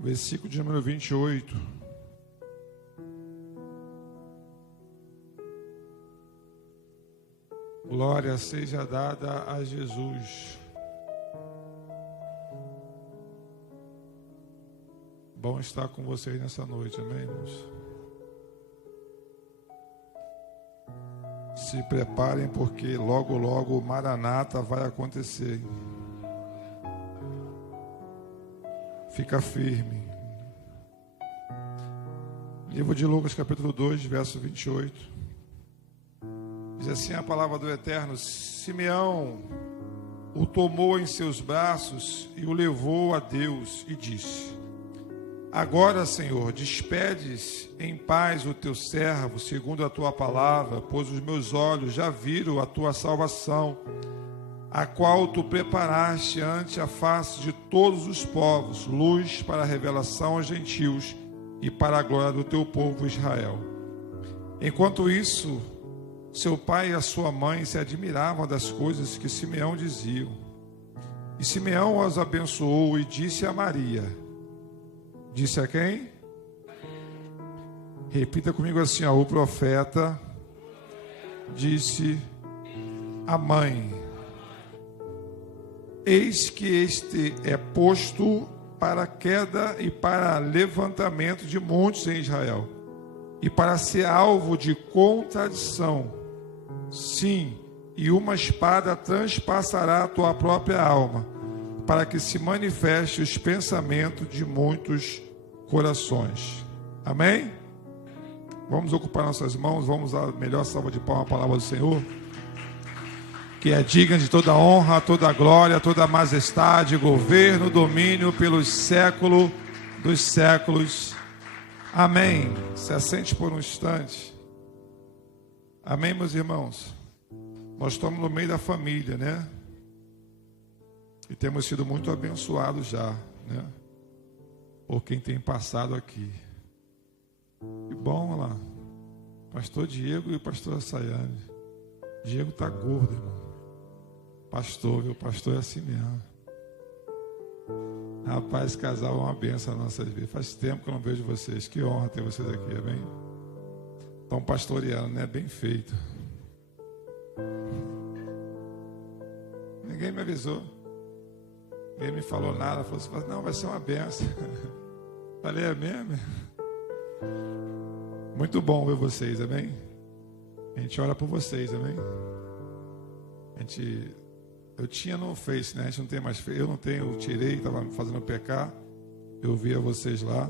versículo de número 28. Glória seja dada a Jesus. Bom estar com vocês nessa noite, amém, irmãos? Se preparem, porque logo, logo o Maranata vai acontecer. Fica firme. Livro de Lucas, capítulo 2, verso 28. Diz assim a palavra do Eterno: Simeão o tomou em seus braços e o levou a Deus e disse: Agora, Senhor, despedes em paz o teu servo, segundo a tua palavra, pois os meus olhos já viram a tua salvação, a qual tu preparaste ante a face de todos os povos, luz para a revelação aos gentios e para a glória do teu povo Israel. Enquanto isso, seu pai e a sua mãe se admiravam das coisas que Simeão dizia. E Simeão os abençoou e disse a Maria. Disse a quem? Repita comigo assim, ó, o profeta disse à mãe: Eis que este é posto para queda e para levantamento de muitos em Israel, e para ser alvo de contradição. Sim, e uma espada transpassará a tua própria alma, para que se manifeste os pensamentos de muitos corações. Amém? Vamos ocupar nossas mãos, vamos dar a melhor salva de palmas à palavra do Senhor, que é digna de toda honra, toda glória, toda majestade, governo, domínio pelos séculos dos séculos. Amém. Se assente por um instante. Amém, meus irmãos? Nós estamos no meio da família, né? E temos sido muito abençoados já, né? Por quem tem passado aqui. Que bom, olha lá. Pastor Diego e pastor Sayane. Diego tá gordo, irmão. Pastor, viu? Pastor é assim mesmo. Rapaz, esse casal é uma benção na nossa vida. Faz tempo que eu não vejo vocês. Que honra ter vocês aqui, amém? Estão pastoreando, né? Bem feito. Ninguém me avisou. Ninguém me falou nada. Falou assim, não, vai ser uma benção. Falei, é mesmo? Muito bom ver vocês, amém? A gente ora por vocês, amém? Eu tinha no Face, né? A gente não tem mais Face. Eu não tenho, eu tirei, estava fazendo PK. Eu via vocês lá.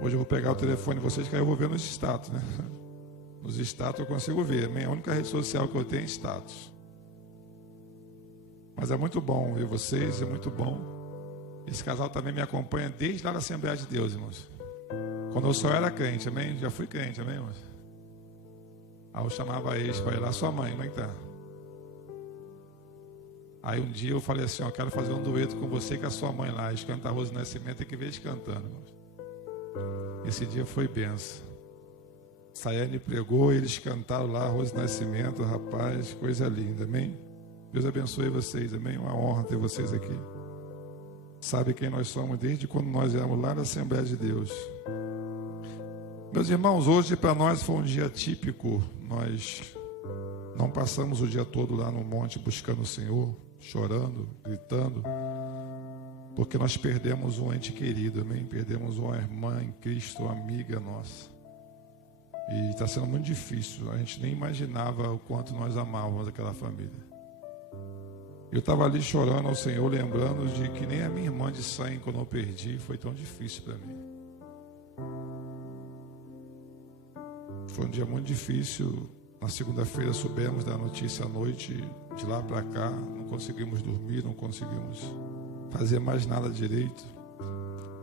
Hoje eu vou pegar o telefone de vocês, que aí eu vou ver nos status, né? Nos status eu consigo ver. A única rede social que eu tenho é status. Mas é muito bom ver vocês, é muito bom. Esse casal também me acompanha desde lá da Assembleia de Deus, irmãos. Quando eu só era crente, amém? Já fui crente, amém, irmãos? Aí eu chamava eles para ir lá, sua mãe, como é que tá? Aí um dia eu falei assim, ó, quero fazer um dueto com você e com a sua mãe lá. Eles cantam Rose Nascimento, tem que ver eles cantando, irmãos. Esse dia foi benção. Sayane pregou, eles cantaram lá Rose Nascimento, rapaz, coisa linda, amém? Deus abençoe vocês, amém? Uma honra ter vocês aqui. Sabe quem nós somos desde quando nós éramos lá na Assembleia de Deus. Meus irmãos, hoje para nós foi um dia típico. Nós não passamos o dia todo lá no monte buscando o Senhor, chorando, gritando, porque nós perdemos um ente querido, amém? Perdemos uma irmã em Cristo, uma amiga nossa. E está sendo muito difícil. A gente nem imaginava o quanto nós amávamos aquela família. Eu estava ali chorando ao Senhor, lembrando de que nem a minha irmã de sangue, quando eu perdi, foi tão difícil para mim. Foi um dia muito difícil. Na segunda-feira soubemos da notícia à noite, de lá para cá, não conseguimos dormir, não conseguimos fazer mais nada direito,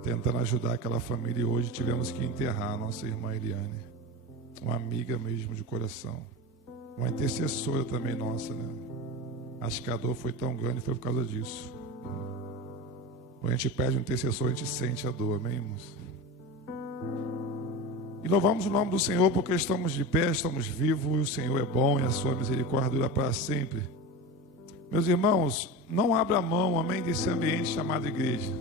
tentando ajudar aquela família. E hoje tivemos que enterrar a nossa irmã Eliane. Uma amiga mesmo de coração, uma intercessora também nossa, né? Acho que a dor foi tão grande, foi por causa disso. Quando a gente pede um intercessor, a gente sente a dor, amém, irmãos? E louvamos o nome do Senhor porque estamos de pé, estamos vivos, e o Senhor é bom e a sua misericórdia dura para sempre. Meus irmãos, não abra mão, amém, desse ambiente chamado igreja.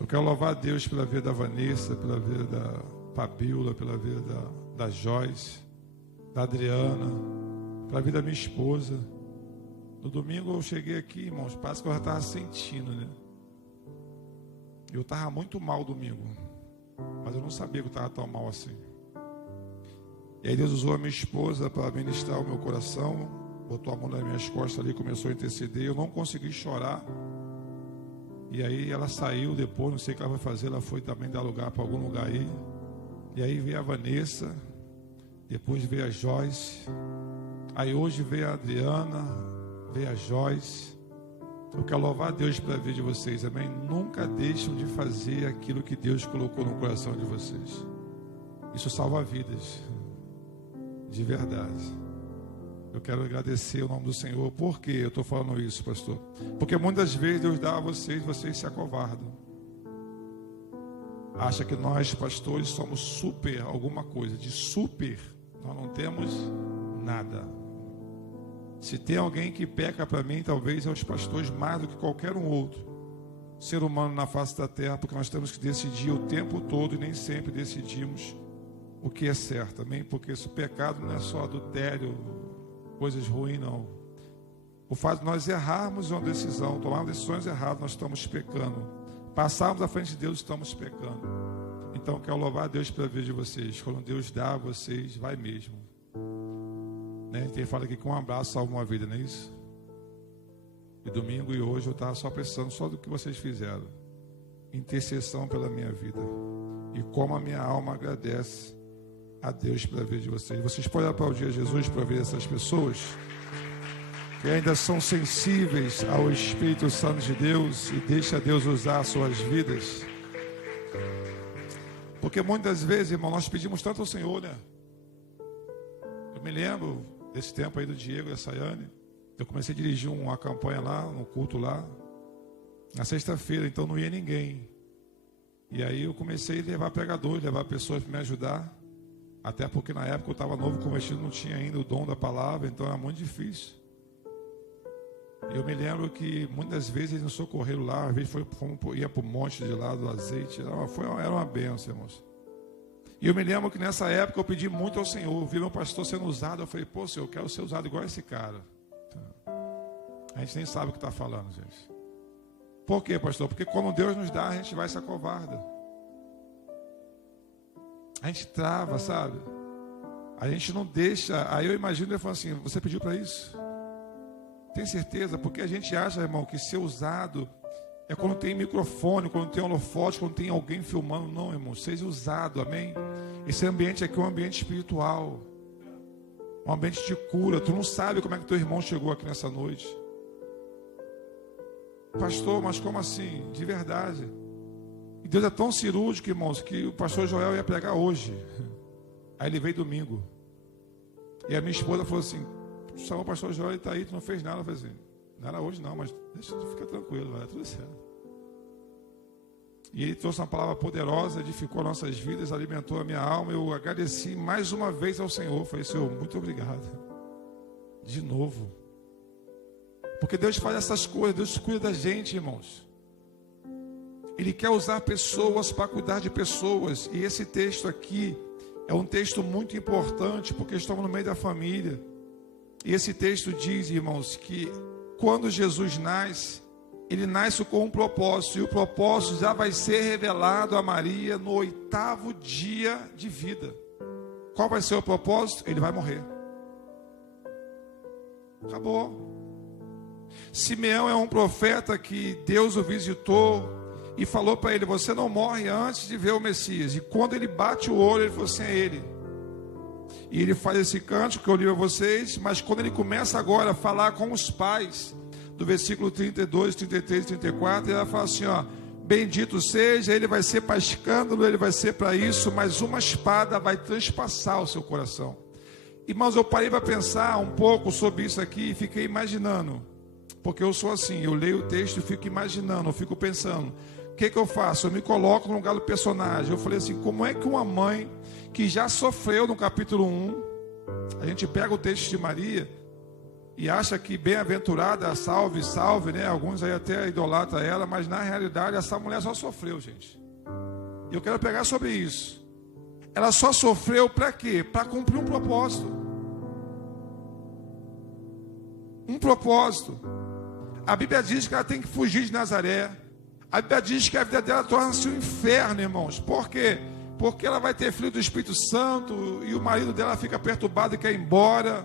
Eu quero louvar a Deus pela vida da Vanessa, pela vida da Fabíola, pela vida da Joyce, da Adriana, pela vida da minha esposa. No domingo eu cheguei aqui, irmãos, parece que eu já estava sentindo, né? Eu estava muito mal domingo, mas eu não sabia que eu estava tão mal assim. E aí Deus usou a minha esposa para ministrar o meu coração, botou a mão nas minhas costas ali, começou a interceder. Eu não consegui chorar. E aí ela saiu depois, não sei o que ela vai fazer, ela foi também dar lugar para algum lugar aí. E aí veio a Vanessa, depois veio a Joyce, aí hoje veio a Adriana, veio a Joyce. Eu quero louvar a Deus pela vida de vocês, amém? Nunca deixem de fazer aquilo que Deus colocou no coração de vocês. Isso salva vidas, de verdade. Eu quero agradecer o nome do Senhor. Por que eu estou falando isso, pastor? Porque muitas vezes Deus dá a vocês, vocês se acovardam. Acha que nós, pastores, somos super alguma coisa. De super, nós não temos nada. Se tem alguém que peca para mim, talvez é os pastores mais do que qualquer um outro ser humano na face da terra, porque nós temos que decidir o tempo todo e nem sempre decidimos o que é certo, amém? Porque esse pecado não é só adultério, coisas ruins, não. O fato de nós errarmos uma decisão, tomarmos decisões erradas, nós estamos pecando. Passarmos à frente de Deus, estamos pecando. Então, eu quero louvar a Deus pela vida de vocês. Quando Deus dá a vocês, vai mesmo. Né? Quem fala aqui que um abraço salva uma vida, não é isso? E domingo e hoje eu estava só precisando só do que vocês fizeram. Intercessão pela minha vida. E como a minha alma agradece a Deus pela vida de vocês. Vocês podem aplaudir a Jesus para ver essas pessoas que ainda são sensíveis ao Espírito Santo de Deus e deixa Deus usar as suas vidas. Porque muitas vezes, irmão, nós pedimos tanto ao Senhor, né? Eu me lembro desse tempo aí do Diego e da Sayane. Eu comecei a dirigir uma campanha lá, um culto lá, na sexta-feira, então não ia ninguém. E aí eu comecei a levar pregadores, levar pessoas para me ajudar. Até porque na época eu estava novo convertido, não tinha ainda o dom da palavra, então era muito difícil. Eu me lembro que muitas vezes eles nos socorreram lá, às vezes ia para o monte de lá do azeite, era uma bênção, irmãos. E eu me lembro que nessa época eu pedi muito ao Senhor, vi meu pastor sendo usado, eu falei, pô, Senhor, eu quero ser usado igual esse cara. A gente nem sabe o que está falando, gente. Por quê, pastor? Porque quando Deus nos dá, a gente vai se acovarda. A gente trava, sabe? A gente não deixa. Aí eu imagino ele falando assim, você pediu para isso? Tem certeza? Porque a gente acha, irmão, que ser usado é quando tem microfone, quando tem holofote, quando tem alguém filmando. Não, irmão, seja usado, amém? Esse ambiente aqui é um ambiente espiritual, um ambiente de cura. Tu não sabe como é que teu irmão chegou aqui nessa noite. Pastor, mas como assim? De verdade. E Deus é tão cirúrgico, irmãos, que o pastor Joel ia pregar hoje. Aí ele veio domingo. E a minha esposa falou assim, chamou o pastor Joel, ele está aí, tu não fez nada. Eu falei assim, não era hoje não, mas deixa tu ficar tranquilo, vai dar tudo certo. E ele trouxe uma palavra poderosa, edificou nossas vidas, alimentou a minha alma. Eu agradeci mais uma vez ao Senhor. Falei, Senhor, muito obrigado. De novo. Porque Deus faz essas coisas, Deus cuida da gente, irmãos. Ele quer usar pessoas para cuidar de pessoas. E esse texto aqui é um texto muito importante, porque estamos no meio da família. E esse texto diz, irmãos, que quando Jesus nasce, ele nasce com um propósito. E o propósito já vai ser revelado a Maria no 8º dia de vida. Qual vai ser o propósito? Ele vai morrer. Acabou. Simeão é um profeta que Deus o visitou e falou para ele, você não morre antes de ver o Messias. E quando ele bate o olho, ele falou assim, é ele. E ele faz esse cântico que eu li a vocês, mas quando ele começa agora a falar com os pais, do versículo 32, 33 e 34, ele vai falar assim, ó, bendito seja, ele vai ser para escândalo, ele vai ser para isso, mas uma espada vai transpassar o seu coração. Irmãos, eu parei para pensar um pouco sobre isso aqui e fiquei imaginando, porque eu sou assim, eu leio o texto e fico imaginando, eu fico pensando, o que eu faço? Eu me coloco no lugar do personagem. Eu falei assim, como é que uma mãe que já sofreu no capítulo 1, a gente pega o texto de Maria, e acha que bem-aventurada, salve, salve, né? Alguns aí até idolatram ela, mas na realidade essa mulher só sofreu, gente. E eu quero pegar sobre isso. Ela só sofreu para quê? Para cumprir um propósito. Um propósito. A Bíblia diz que ela tem que fugir de Nazaré. A Bíblia diz que a vida dela torna-se um inferno, irmãos. Por quê? Porque ela vai ter filho do Espírito Santo e o marido dela fica perturbado e quer ir embora.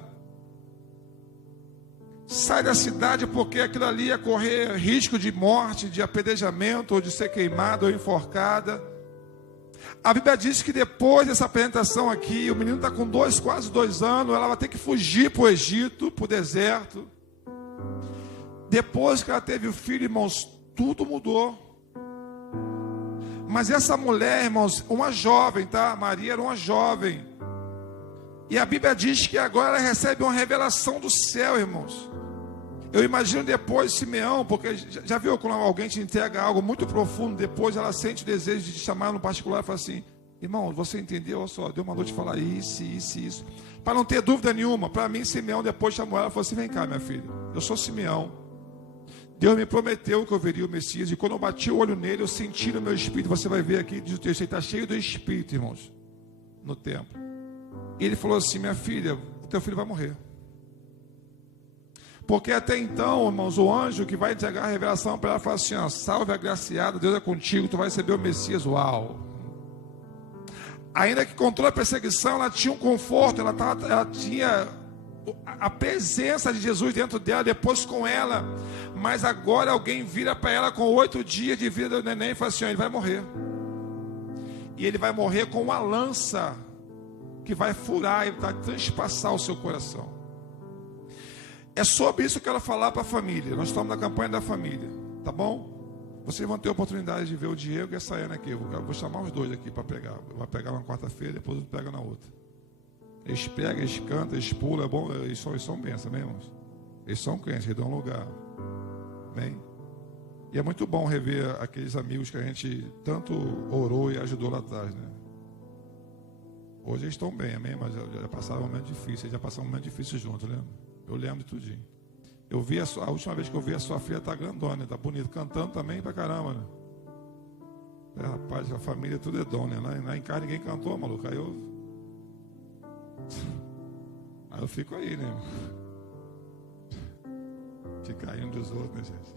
Sai da cidade porque aquilo ali ia correr risco de morte, de apedrejamento, ou de ser queimada ou enforcada. A Bíblia diz que depois dessa apresentação aqui, o menino está com quase 2 anos, ela vai ter que fugir para o Egito, para o deserto. Depois que ela teve o filho, irmãos, tudo mudou. Mas essa mulher, irmãos, uma jovem, tá? Maria era uma jovem. E a Bíblia diz que agora ela recebe uma revelação do céu, irmãos. Eu imagino depois Simeão, porque já viu quando alguém te entrega algo muito profundo, depois ela sente o desejo de te chamar no particular e fala assim: irmão, você entendeu? Olha só, Deus mandou te falar isso. Para não ter dúvida nenhuma, para mim Simeão depois chamou ela e falou assim: vem cá, minha filha, eu sou Simeão. Deus me prometeu que eu veria o Messias, e quando eu bati o olho nele, eu senti no meu espírito. Você vai ver aqui, diz o texto, ele está cheio do Espírito, irmãos, no templo. E ele falou assim: minha filha, o teu filho vai morrer. Porque até então, irmãos, o anjo que vai entregar a revelação para ela fala assim: ó, salve agraciada, Deus é contigo, tu vai receber o Messias. Uau! Ainda que com toda a perseguição, ela tinha um conforto, ela tinha a presença de Jesus dentro dela, depois com ela. Mas agora alguém vira para ela com 8 dias de vida do neném e fala assim: ó, ele vai morrer. E ele vai morrer com uma lança que vai furar e vai transpassar o seu coração. É sobre isso que eu quero falar para a família. Nós estamos na campanha da família, tá bom? Vocês vão ter a oportunidade de ver o Diego e a Sayana aqui. Eu vou chamar os dois aqui para pregar. Vai pegar uma quarta-feira, depois eu pego na outra. Eles pegam, eles cantam, eles pulam, é bom. Eles são bênçãos, amém, irmãos? Eles são crentes, eles dão lugar. Amém? E é muito bom rever aqueles amigos que a gente tanto orou e ajudou lá atrás, né? Hoje eles estão bem, amém? Mas já passaram um momento difícil, já passaram um momento difícil juntos, lembra? Eu lembro de tudinho. Eu vi a última vez que eu vi a sua filha tá grandona, tá bonita, cantando também pra caramba, né? Rapaz, a família tudo é dom, né? Lá em casa ninguém cantou, maluco. Aí eu fico aí, né? Fica aí um dos outros, né, gente?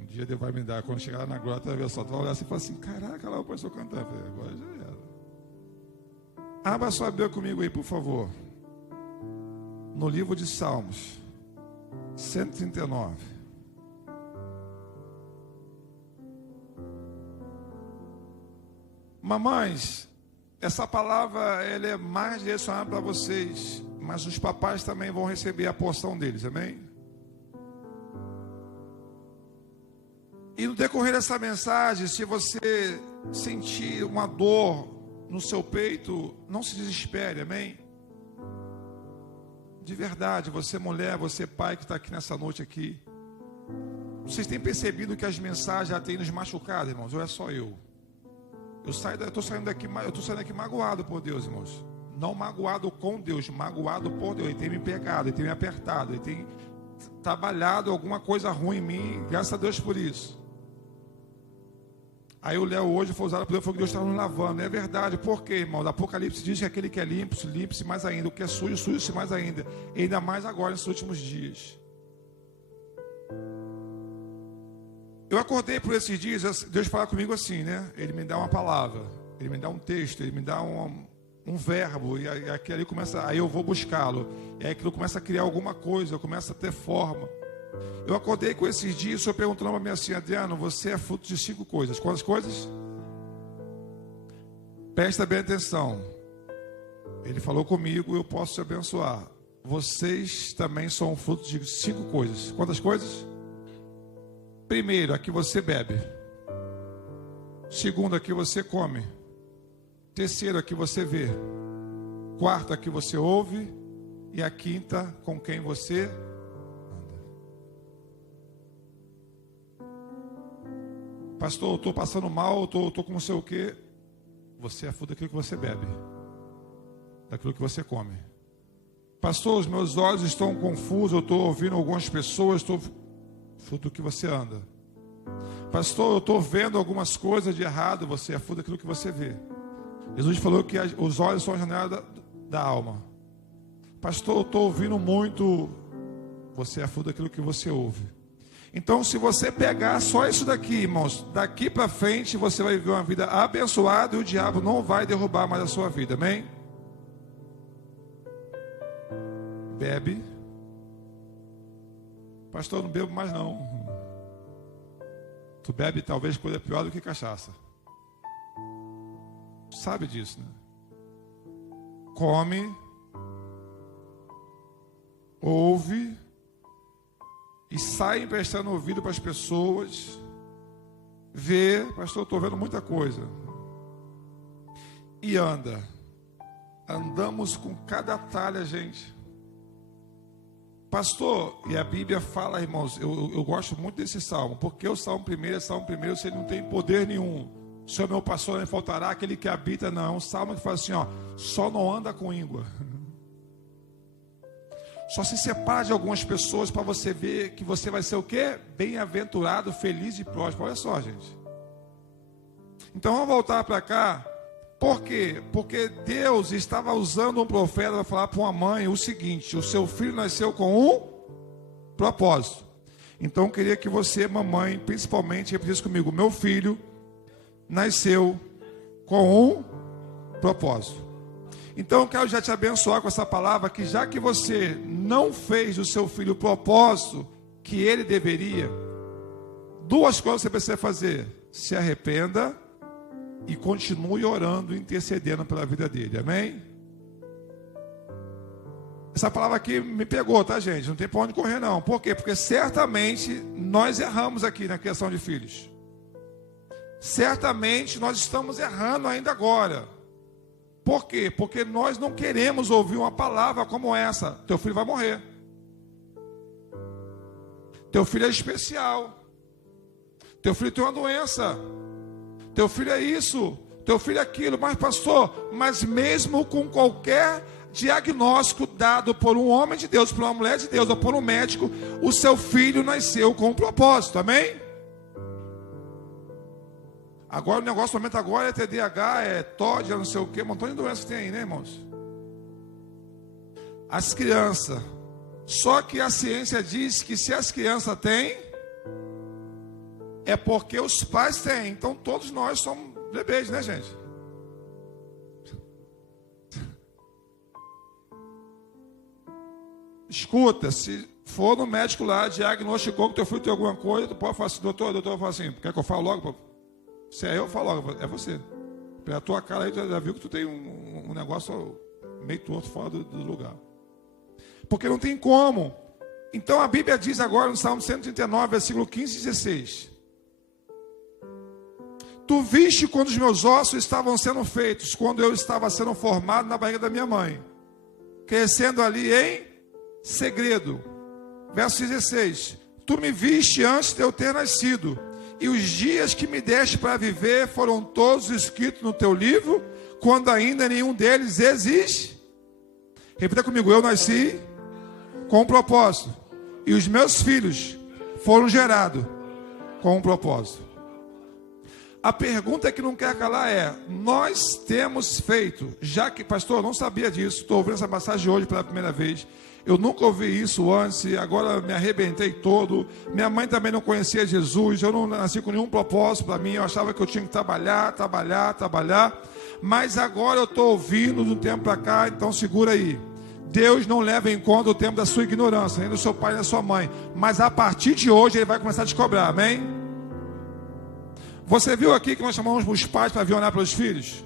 Um dia Deus vai me dar, quando chegar lá na glória, vai ver só, tu vai olhar assim e falar assim: caraca, lá o pastor cantando. Agora já era. Abra sua Bíblia comigo aí, por favor. No livro de Salmos 139. Mamães, essa palavra ela é mais direcionada para vocês, mas os papais também vão receber a porção deles, amém? E no decorrer dessa mensagem, se você sentir uma dor no seu peito, não se desespere, amém? De verdade, você mulher, você pai que está aqui nessa noite aqui, vocês têm percebido que as mensagens já têm nos machucado, irmãos? Ou é só eu? Eu estou saindo daqui magoado por Deus, irmãos. Não magoado com Deus, magoado por Deus. Ele tem me pegado, ele tem me apertado, ele tem trabalhado alguma coisa ruim em mim, graças a Deus por isso. Aí o Léo hoje foi usado por Deus, foi que Deus estava nos lavando. É verdade, por quê, irmão? O Apocalipse diz que aquele que é limpo, limpe-se mais ainda. O que é sujo, suje-se mais ainda. E ainda mais agora, nesses últimos dias. Eu acordei por esses dias, Deus fala comigo assim, né? Ele me dá uma palavra, Ele me dá um texto, Ele me dá um verbo. E aquilo ali começa, aí eu vou buscá-lo. E aí aquilo começa a criar alguma coisa, começa a ter forma. Eu acordei com esses dias, o Senhor perguntando para mim assim: Adriano, você é fruto de 5 coisas. Quantas coisas? Presta bem atenção. Ele falou comigo, eu posso te abençoar. Vocês também são fruto de 5 coisas. Quantas coisas? Primeiro, a que você bebe. Segundo, a que você come. Terceiro, a que você vê. Quarto, a que você ouve. E a quinta, com quem você pastor, eu estou passando mal, eu estou com não sei o quê. Você é fruto daquilo que você bebe, daquilo que você come. Pastor, os meus olhos estão confusos, eu estou ouvindo algumas pessoas, fruto do que você anda. Pastor, eu estou vendo algumas coisas de errado, você é fruto daquilo que você vê. Jesus falou que os olhos são a janela da alma. Pastor, eu estou ouvindo muito, você é fruto daquilo que você ouve. Então, se você pegar só isso daqui, irmãos, daqui para frente você vai viver uma vida abençoada e o diabo não vai derrubar mais a sua vida, amém? Bebe. Pastor, eu não bebo mais não. Tu bebe talvez coisa pior do que cachaça. Sabe disso, né? Come, ouve e sai emprestando ouvido para as pessoas. Vê, pastor, eu estou vendo muita coisa. E anda. Andamos com cada talha, gente. Pastor, e a Bíblia fala, irmãos, eu gosto muito desse salmo, porque o salmo primeiro, você não tem poder nenhum. O Senhor meu pastor não faltará, aquele que habita, não. É um salmo que fala assim, ó, só não anda com íngua. Só se separa de algumas pessoas para você ver que você vai ser o quê? Bem-aventurado, feliz e próspero. Olha só, gente. Então vamos voltar para cá. Por quê? Porque Deus estava usando um profeta para falar para uma mãe o seguinte: o seu filho nasceu com um propósito. Então eu queria que você, mamãe, principalmente, repetisse comigo: meu filho nasceu com um propósito. Então eu quero já te abençoar com essa palavra, que já que você não fez do seu filho o propósito que ele deveria, duas coisas você precisa fazer: se arrependa e continue orando, intercedendo pela vida dele, amém? Essa palavra aqui me pegou, tá, gente? Não tem para onde correr, não. Por quê? Porque certamente nós erramos aqui na criação de filhos. Certamente nós estamos errando ainda agora. Por quê? Porque nós não queremos ouvir uma palavra como essa: teu filho vai morrer, teu filho é especial, teu filho tem uma doença, teu filho é isso, teu filho é aquilo. Mas pastor, mas mesmo com qualquer diagnóstico dado por um homem de Deus, por uma mulher de Deus ou por um médico, o seu filho nasceu com um propósito, amém? Agora o negócio, no momento agora, é TDAH, é TOD, é não sei o que, um montão de doenças que tem aí, né, irmãos? As crianças, só que a ciência diz que se as crianças têm, é porque os pais têm. Então todos nós somos bebês, né, gente? Escuta, se for no médico lá, diagnosticou que teu filho tem alguma coisa, tu pode falar assim: doutor fala assim, quer que eu fale logo? Se é eu falo logo, é você. Pela tua cara aí, tu já viu que tu tem um negócio meio torto fora do lugar. Porque não tem como. Então a Bíblia diz agora no Salmo 139, versículo 15 e 16: tu viste quando os meus ossos estavam sendo feitos, quando eu estava sendo formado na barriga da minha mãe, crescendo ali em segredo. Verso 16: tu me viste antes de eu ter nascido, e os dias que me deste para viver foram todos escritos no teu livro, quando ainda nenhum deles existe. Repita comigo: eu nasci com um propósito, e os meus filhos foram gerados com um propósito. A pergunta que não quer calar é: nós temos feito, já que, pastor, eu não sabia disso, estou ouvindo essa passagem hoje pela primeira vez, eu nunca ouvi isso antes, agora me arrebentei todo. Minha mãe também não conhecia Jesus, eu não nasci com nenhum propósito para mim, eu achava que eu tinha que trabalhar, mas agora eu estou ouvindo de um tempo para cá. Então segura aí: Deus não leva em conta o tempo da sua ignorância, nem do seu pai nem da sua mãe, mas a partir de hoje Ele vai começar a te cobrar, amém? Você viu aqui que nós chamamos os pais para vir orar pelos filhos?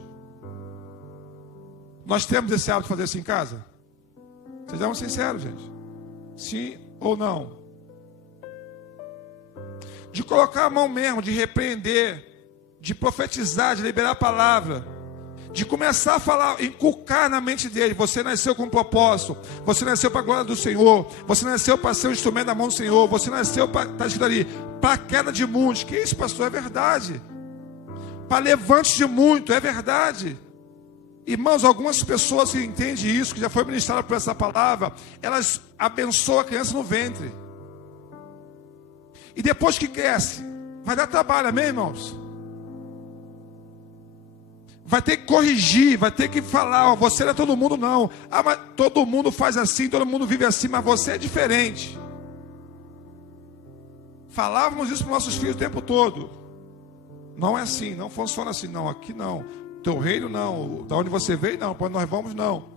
Nós temos esse hábito de fazer isso em casa? Sejam sinceros, gente. Sim ou não? De colocar a mão mesmo, de repreender, de profetizar, de liberar a palavra, de começar a falar, inculcar na mente dele: você nasceu com um propósito, você nasceu para a glória do Senhor, você nasceu para ser o instrumento da mão do Senhor, você nasceu para, está escrito ali, para a queda de muitos. Que isso, pastor? É verdade. Para levante de muito, é verdade. Irmãos, algumas pessoas que entendem isso, que já foi ministrada por essa palavra, elas abençoam a criança no ventre. E depois que cresce, vai dar trabalho, amém, irmãos? Vai ter que corrigir, vai ter que falar, ó, você não é todo mundo não. Ah, mas todo mundo faz assim, todo mundo vive assim, mas você é diferente. Falávamos isso para os nossos filhos o tempo todo. Não é assim, não funciona assim, não, aqui não. Teu reino não, da onde você veio não, para onde nós vamos não.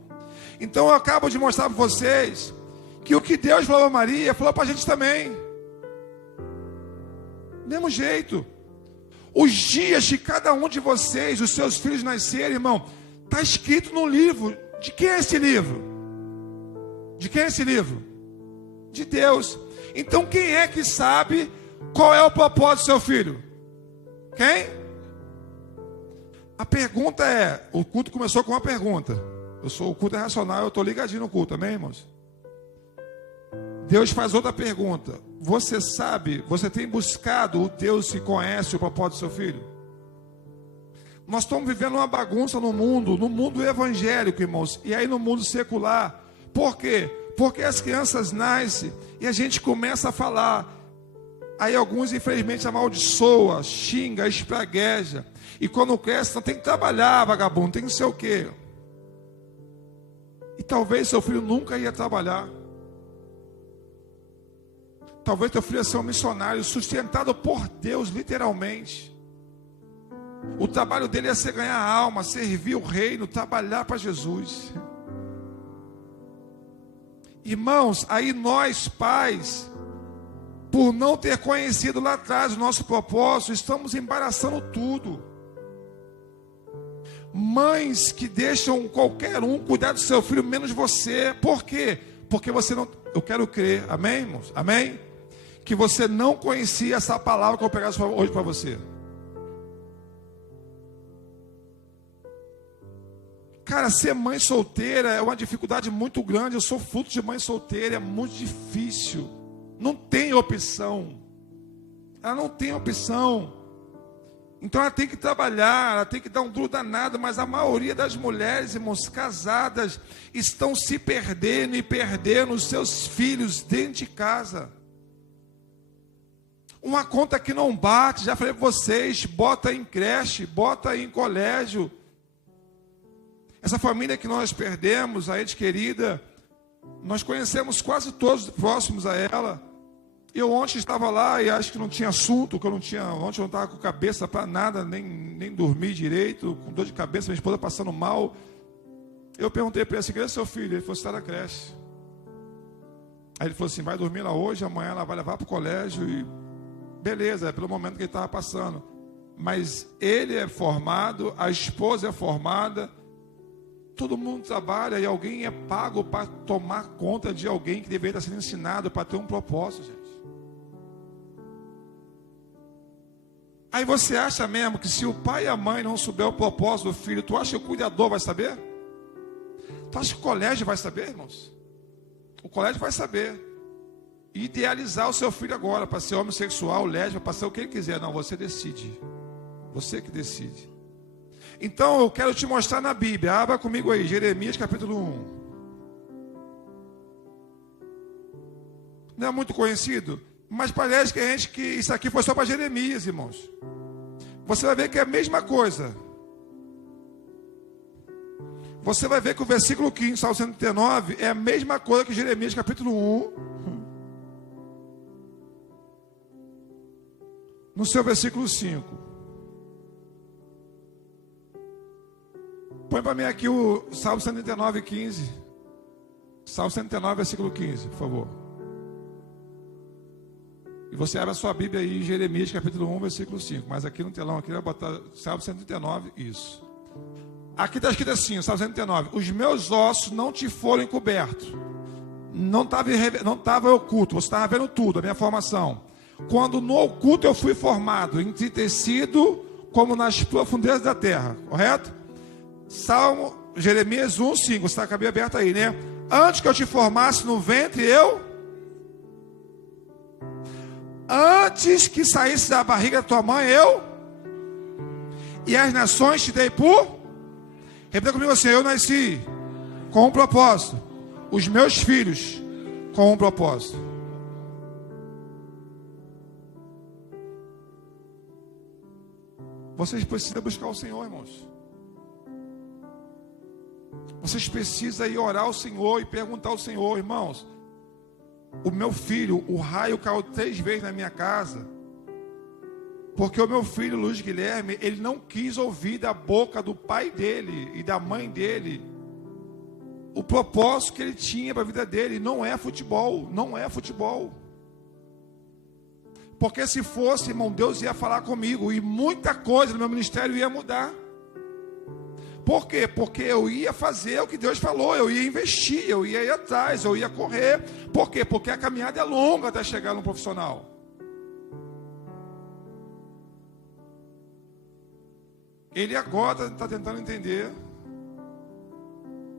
Então eu acabo de mostrar para vocês que o que Deus falou para Maria, falou para a gente também. Mesmo jeito. Os dias de cada um de vocês, os seus filhos nascerem, irmão, está escrito no livro. De quem é esse livro? De quem é esse livro? De Deus. Então quem é que sabe qual é o propósito do seu filho? Quem? A pergunta é, o culto começou com uma pergunta. O culto é racional, eu estou ligadinho no culto, amém, irmãos? Deus faz outra pergunta. Você sabe, você tem buscado o Deus que conhece o propósito do seu filho? Nós estamos vivendo uma bagunça no mundo evangélico, irmãos, e aí no mundo secular. Por quê? Porque as crianças nascem e a gente começa a falar. Aí alguns, infelizmente, amaldiçoa, xinga, espragueja. E quando cresce, não tem que trabalhar, vagabundo, tem que ser o quê? E talvez seu filho nunca ia trabalhar. Talvez teu filho ia ser um missionário sustentado por Deus, literalmente. O trabalho dele ia ser ganhar alma, servir o reino, trabalhar para Jesus. Irmãos, aí nós pais, por não ter conhecido lá atrás o nosso propósito, estamos embaraçando tudo. Mães que deixam qualquer um cuidar do seu filho, menos você. Por quê? Porque você não... Eu quero crer, amém, irmãos? Amém? Que você não conhecia essa palavra que eu vou pegar hoje para você. Cara, ser mãe solteira é uma dificuldade muito grande. Eu sou fruto de mãe solteira, é muito difícil. Não tem opção. Ela não tem opção. Então ela tem que trabalhar, ela tem que dar um duro danado, mas a maioria das mulheres, irmãos, casadas, estão se perdendo e perdendo os seus filhos dentro de casa. Uma conta que não bate, já falei para vocês, bota em creche, bota em colégio. Essa família que nós perdemos, a ente querida, nós conhecemos quase todos próximos a ela. Eu ontem estava lá e acho que não tinha assunto, que eu não tinha, ontem eu não estava com cabeça para nada, nem dormir direito, com dor de cabeça, minha esposa passando mal. Eu perguntei para ele assim, cadê seu filho? Ele falou, está na creche. Aí ele falou assim, vai dormir lá hoje, amanhã ela vai levar para o colégio e beleza, é pelo momento que ele estava passando. Mas ele é formado, a esposa é formada, todo mundo trabalha e alguém é pago para tomar conta de alguém que deveria estar sendo ensinado para ter um propósito, gente. Aí você acha mesmo que se o pai e a mãe não souber o propósito do filho, tu acha que o cuidador vai saber? Tu acha que o colégio vai saber, irmãos? O colégio vai saber. Idealizar o seu filho agora, para ser homossexual, lésbica, para ser o que ele quiser. Não, você decide. Você que decide. Então eu quero te mostrar na Bíblia. Abra comigo aí, Jeremias capítulo 1. Não é muito conhecido? Mas parece que isso aqui foi só para Jeremias, irmãos. Você vai ver que é a mesma coisa. Você vai ver que o versículo 15, Salmo 139, é a mesma coisa que Jeremias capítulo 1. No seu versículo 5. Põe para mim aqui o Salmo 139, 15. Salmo 139, versículo 15, por favor. E você abre a sua Bíblia aí, Jeremias capítulo 1, versículo 5. Mas aqui no telão, aqui vai botar Salmo 139, isso. Aqui está escrito assim, Salmo 139. Os meus ossos não te foram encobertos. Não estava oculto, você estava vendo tudo, a minha formação. Quando no oculto eu fui formado, entretecido como nas profundezas da terra. Correto? Salmo, Jeremias 1, 5. Você está com a Bíblia aberta aí, né? Antes que eu te formasse no ventre, antes que saísse da barriga da tua mãe, e as nações te dei por... Repita comigo assim: eu nasci com um propósito. Os meus filhos com um propósito. Vocês precisam buscar o Senhor, irmãos. Vocês precisam ir orar ao Senhor e perguntar ao Senhor: irmãos, o meu filho, o raio caiu 3 vezes na minha casa, porque o meu filho Luiz Guilherme, ele não quis ouvir da boca do pai dele e da mãe dele o propósito que ele tinha para a vida dele. Não é futebol, não é futebol. Porque se fosse, irmão, Deus ia falar comigo e muita coisa no meu ministério ia mudar. Por quê? Porque eu ia fazer o que Deus falou, eu ia investir, eu ia ir atrás, eu ia correr. Por quê? Porque a caminhada é longa até chegar no profissional. Ele agora está tentando entender.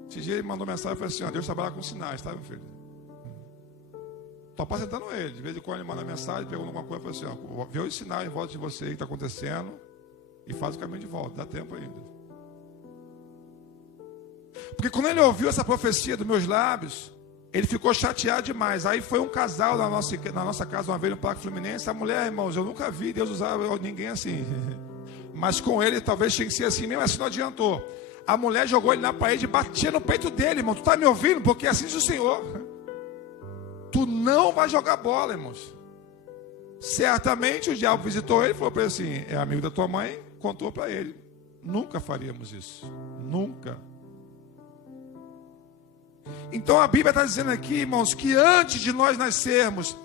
Esse dia ele mandou mensagem e falou assim: ó, Deus trabalha com sinais, tá, meu filho? Estou apresentando ele. De vez em quando ele manda mensagem, pergunta alguma coisa, e fala assim: ó, vê os sinais em volta de você que está acontecendo e faz o caminho de volta, dá tempo ainda. Porque quando ele ouviu essa profecia dos meus lábios, ele ficou chateado demais. Aí foi um casal na nossa casa uma vez no Parque Fluminense. A mulher, irmãos, eu nunca vi Deus usar ninguém assim. Mas com ele talvez tinha que ser assim mesmo, assim não adiantou. A mulher jogou ele na parede e batia no peito dele: irmão, tu está me ouvindo? Porque assim diz o Senhor: tu não vai jogar bola, irmãos. Certamente o diabo visitou ele e falou para ele assim: é amigo da tua mãe, contou para ele. Nunca faríamos isso, nunca. Então a Bíblia está dizendo aqui, irmãos, que antes de nós nascermos,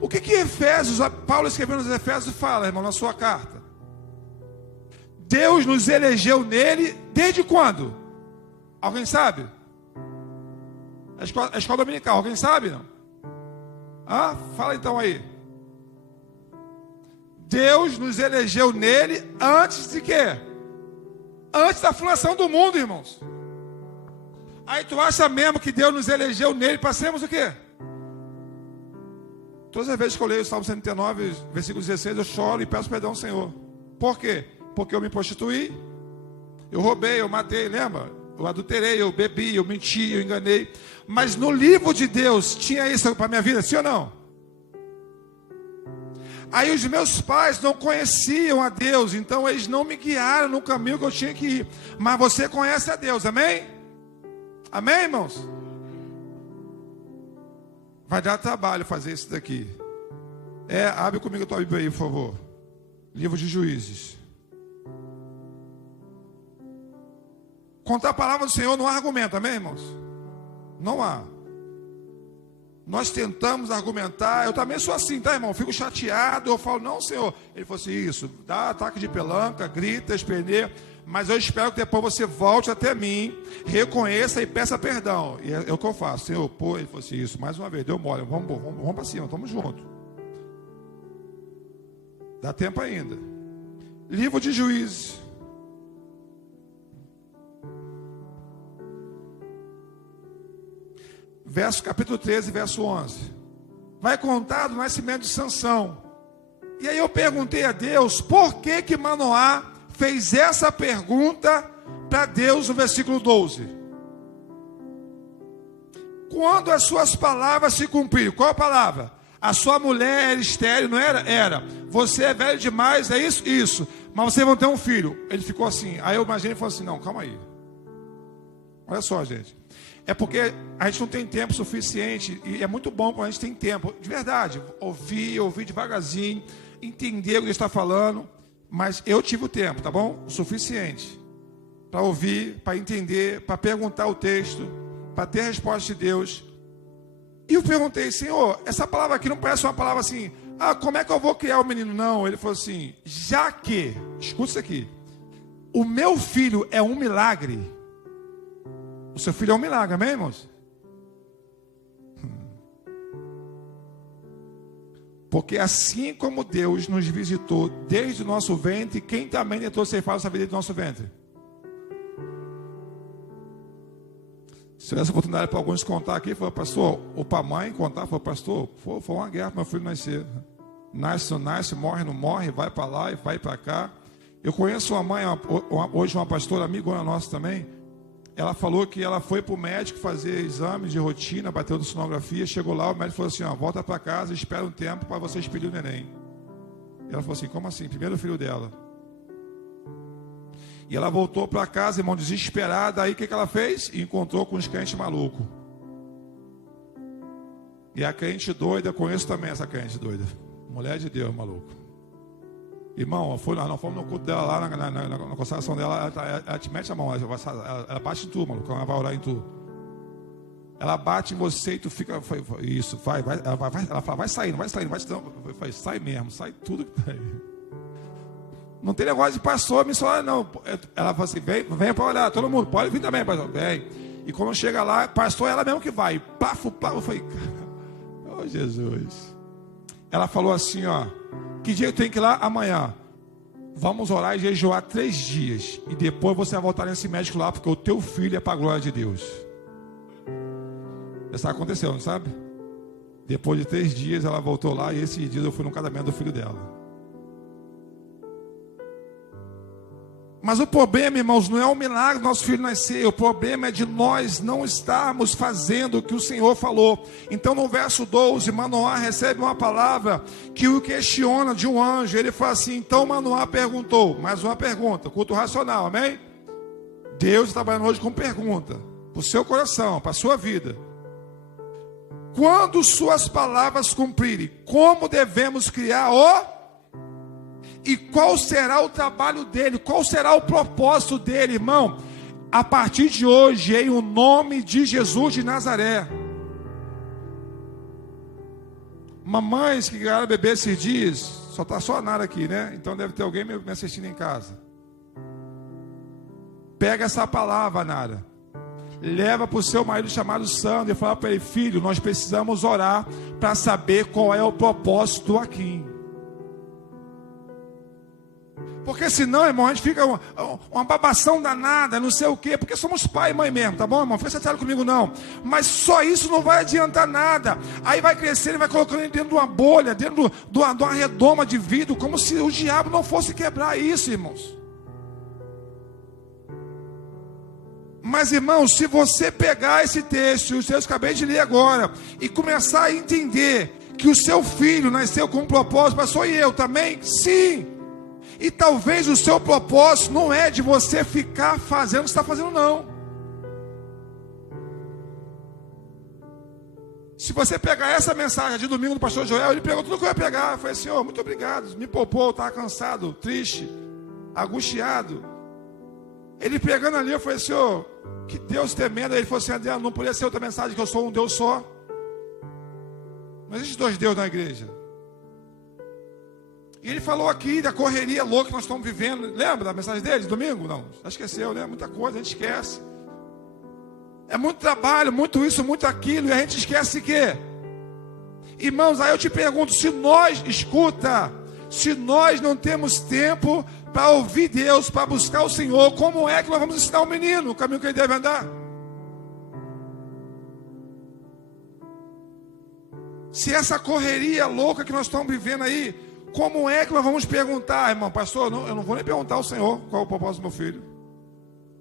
o que Efésios, Paulo escreveu nos Efésios fala, irmão, na sua carta? Deus nos elegeu nele desde quando? Alguém sabe? A escola dominical, alguém sabe? Não? Fala então aí. Deus nos elegeu nele antes de quê? Antes da fundação do mundo, irmãos. Aí tu acha mesmo que Deus nos elegeu nele para sermos o quê? Todas as vezes que eu leio o Salmo 109, versículo 16, eu choro e peço perdão ao Senhor. Por quê? Porque eu me prostituí, eu roubei, eu matei, lembra? Eu adulterei, eu bebi, eu menti, eu enganei. Mas no livro de Deus tinha isso para a minha vida, sim ou não? Aí os meus pais não conheciam a Deus, então eles não me guiaram no caminho que eu tinha que ir. Mas você conhece a Deus, amém? Amém, irmãos? Vai dar trabalho fazer isso daqui. Abre comigo a tua Bíblia aí, por favor. Livro de Juízes. Contar a palavra do Senhor não há argumento, amém, irmãos? Não há. Nós tentamos argumentar, eu também sou assim, tá, irmão? Eu fico chateado, eu falo: não, Senhor. Ele falou assim: isso, dá ataque de pelanca, grita, esperneia, mas eu espero que depois você volte até mim, reconheça e peça perdão. E é o que eu faço, Senhor. Pô, ele falou assim: isso, mais uma vez, deu mole, vamos para cima, estamos juntos. Dá tempo ainda. Livro de Juízes. Capítulo 13, verso 11. Vai contar do nascimento de Sansão. E aí eu perguntei a Deus, por que Manoá fez essa pergunta para Deus no versículo 12? Quando as suas palavras se cumpriram, qual a palavra? A sua mulher era estéril, não era? Era. Você é velho demais, é isso? Isso. Mas vocês vão ter um filho. Ele ficou assim. Aí eu imaginei e falei assim: não, calma aí. Olha só, gente. É porque a gente não tem tempo suficiente. E é muito bom quando a gente tem tempo. De verdade. Ouvir devagarzinho. Entender o que ele está falando. Mas eu tive o tempo, tá bom? O suficiente. Para ouvir, para entender, para perguntar o texto. Para ter a resposta de Deus. E eu perguntei: Senhor, essa palavra aqui não parece uma palavra assim: como é que eu vou criar o menino? Não. Ele falou assim: já que, escuta isso aqui, o meu filho é um milagre. O seu filho é um milagre, amém, irmãos? Porque assim como Deus nos visitou desde o nosso ventre, quem também tentou ceifar essa vida do nosso ventre? Se eu essa oportunidade para alguns contar aqui, falou: pastor, ou para a mãe contar, falou: pastor, foi uma guerra para meu filho nascer. Nasce, não nasce, morre, não morre, vai para lá e vai para cá. Eu conheço uma mãe, hoje uma pastora, amigona nossa também. Ela falou que ela foi para o médico fazer exames de rotina, bateu na sonografia, chegou lá, o médico falou assim, ó, volta para casa, espera um tempo para você expelir o neném. Ela falou assim, como assim? Primeiro filho dela. E ela voltou para casa, irmão, desesperada. Aí o que ela fez? Encontrou com os crentes malucos. E a crente doida, conheço também essa crente doida. Mulher de Deus, maluco. Irmão, nós fomos no culto dela lá, na consagração dela, ela te mete a mão, ela bate em tu, maluco, ela vai orar em tu. Ela bate em você e tu fica, isso, ela fala, vai saindo, sai mesmo, sai tudo que tá aí. Não tem negócio de pastor, missionário não. Ela fala assim, vem para olhar, todo mundo, pode vir também, pastor, vem. E quando chega lá, pastor, ela mesmo que vai, plafo, eu falei, oh Jesus. Ela falou assim, ó, que dia eu tenho que ir lá? Amanhã. Vamos orar e jejuar 3 dias. E depois você vai voltar nesse médico lá, porque o teu filho é para a glória de Deus. Isso aconteceu, não sabe? Depois de 3 dias ela voltou lá e esse dia eu fui no casamento do filho dela. Mas o problema, irmãos, não é o milagre do nosso filho nascer. O problema é de nós não estarmos fazendo o que o Senhor falou. Então no verso 12, Manoá recebe uma palavra que o questiona de um anjo. Ele fala assim, então Manoá perguntou, mais uma pergunta, culto racional, amém? Deus está trabalhando hoje com pergunta, para o seu coração, para a sua vida. Quando suas palavras cumprirem, como devemos criar E qual será o trabalho dele? Qual será o propósito dele, irmão? A partir de hoje, em o nome de Jesus de Nazaré. Mamães que ganharam bebê esses dias, só está só a Nara aqui, né? Então deve ter alguém me assistindo em casa. Pega essa palavra, Nara. Leva para o seu marido chamado Sandro e fala para ele, filho, nós precisamos orar para saber qual é o propósito do Aquim. Porque senão, irmão, a gente fica uma babação danada, não sei o quê, porque somos pai e mãe mesmo, tá bom, irmão? Fica chateado comigo não. Mas só isso não vai adiantar nada. Aí vai crescendo e vai colocando ele dentro de uma bolha, dentro de uma redoma de vidro, como se o diabo não fosse quebrar isso, irmãos. Mas, irmãos, se você pegar esse texto, os seus que acabei de ler agora, e começar a entender que o seu filho nasceu com um propósito, mas sou eu também? Sim. E talvez o seu propósito não é de você ficar fazendo o que você está fazendo, não. Se você pegar essa mensagem de domingo do pastor Joel, ele pegou tudo que eu ia pegar. Eu falei, Senhor, muito obrigado, me poupou, eu estava cansado, triste, angustiado. Ele pegando ali, eu falei, Senhor, que Deus tremendo. Ele falou assim, André, não podia ser outra mensagem, que eu sou um Deus só. Não existe 2 deuses na igreja. E ele falou aqui da correria louca que nós estamos vivendo. Lembra da mensagem dele de domingo? Não, já esqueceu, né? Muita coisa, a gente esquece. É muito trabalho, muito isso, muito aquilo. E a gente esquece que, irmãos, aí eu te pergunto, se nós não temos tempo para ouvir Deus, para buscar o Senhor, como é que nós vamos ensinar o menino o caminho que ele deve andar? Se essa correria louca que nós estamos vivendo aí, como é que nós vamos perguntar, irmão, pastor, eu não vou nem perguntar ao Senhor qual é o propósito do meu filho.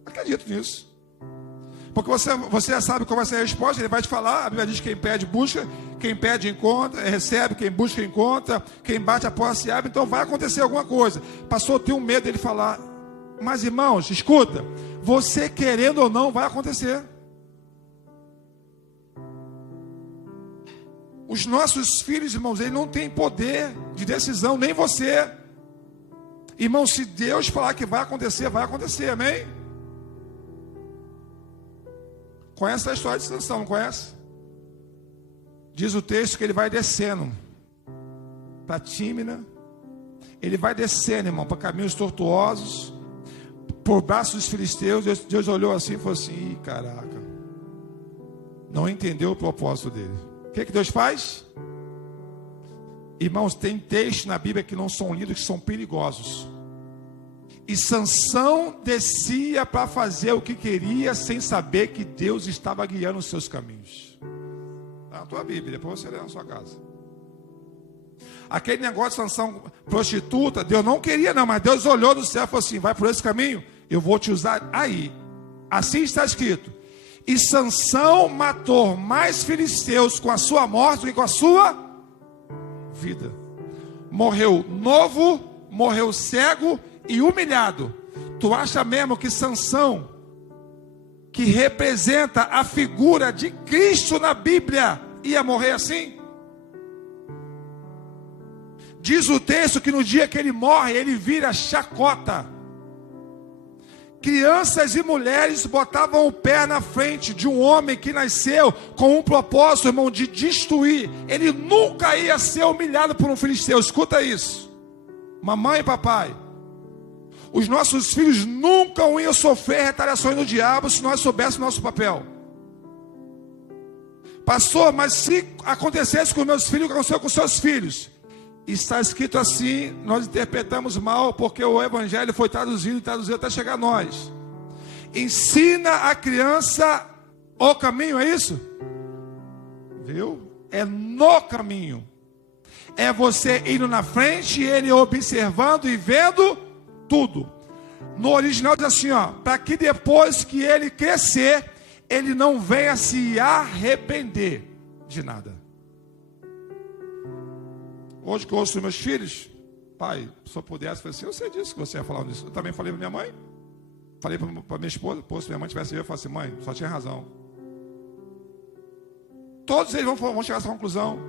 Acredito nisso. Porque você já sabe qual vai ser a resposta, ele vai te falar, a Bíblia diz que quem pede busca, quem pede encontra, recebe, quem busca encontra, quem bate a porta se abre, então vai acontecer alguma coisa. Pastor, eu tenho medo dele falar, mas irmãos, escuta, você querendo ou não vai acontecer. Os nossos filhos, irmãos, eles não têm poder de decisão, nem você. Irmão, se Deus falar que vai acontecer, amém? Conhece a história de Sansão, não conhece? Diz o texto que ele vai descendo para Tímina. Ele vai descendo, irmão, para caminhos tortuosos, por braços dos filisteus. Deus olhou assim e falou assim, ih, caraca, não entendeu o propósito dele. O que Deus faz? Irmãos, tem textos na Bíblia que não são lidos, que são perigosos. E Sansão descia para fazer o que queria, sem saber que Deus estava guiando os seus caminhos. Está na tua Bíblia, depois você lê na sua casa. aquele negócio de Sansão prostituta, Deus não queria não, mas Deus olhou do céu e falou assim, vai por esse caminho, eu vou te usar aí. Assim está escrito. E Sansão matou mais filisteus com a sua morte do que com a sua vida. Morreu novo, morreu cego e humilhado. Tu acha mesmo que Sansão, que representa a figura de Cristo na Bíblia, ia morrer assim? Diz o texto que no dia que ele morre, ele vira chacota. Crianças e mulheres botavam o pé na frente de um homem que nasceu com um propósito, irmão, de destruir. Ele nunca ia ser humilhado por um filisteu. Escuta isso. Mamãe e papai, os nossos filhos nunca iam sofrer retaliações do diabo se nós soubéssemos o nosso papel. Pastor, mas se acontecesse com meus filhos, o que aconteceu com seus filhos? Está escrito assim, nós interpretamos mal, porque o evangelho foi traduzido até chegar a nós. Ensina a criança o caminho, é isso? Viu? É no caminho. É você indo na frente e ele observando e vendo tudo. No original diz assim, ó, para que depois que ele crescer, ele não venha se arrepender de nada. Hoje que eu ouço meus filhos, pai, se eu pudesse, eu falei assim, eu sei disso que você ia falar disso. Eu também falei para minha mãe, falei para minha esposa, se minha mãe tivesse eu falei assim, mãe, só tinha razão. Todos eles vão chegar a essa conclusão.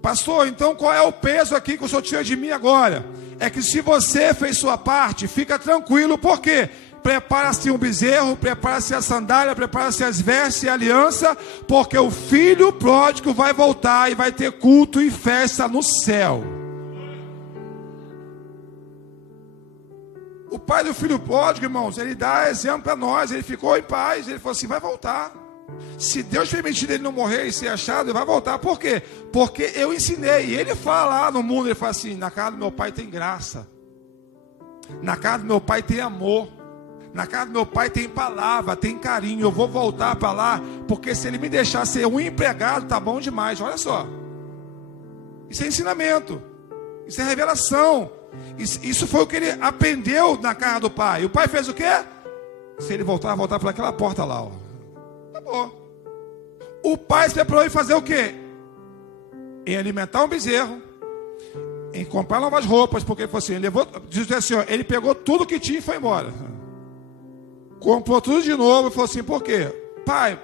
Pastor, então qual é o peso aqui que o senhor tira de mim agora? É que se você fez sua parte, fica tranquilo, por quê? Prepara-se um bezerro, prepara-se a sandália, prepara-se as vestes e a aliança, porque o filho pródigo vai voltar e vai ter culto e festa no céu. O pai do filho pródigo, irmãos, ele dá exemplo para nós, ele ficou em paz, ele falou assim, vai voltar. Se Deus permitir ele não morrer e ser achado, ele vai voltar. Por quê? Porque eu ensinei. E ele fala lá no mundo, ele fala assim, na casa do meu pai tem graça, na casa do meu pai tem amor, na casa do meu pai tem palavra, tem carinho. Eu vou voltar para lá, porque se ele me deixar ser um empregado, tá bom demais. Olha só, isso é ensinamento, isso é revelação. Isso foi o que ele aprendeu na casa do pai. E o pai fez o quê? Se ele voltar por aquela porta lá, ó. Acabou. O pai se preparou em fazer o quê? Em alimentar um bezerro, em comprar novas roupas, porque ele falou assim, ele levou, diz assim, ó, ele pegou tudo que tinha e foi embora. Comprou tudo de novo e falou assim, por quê? Pai,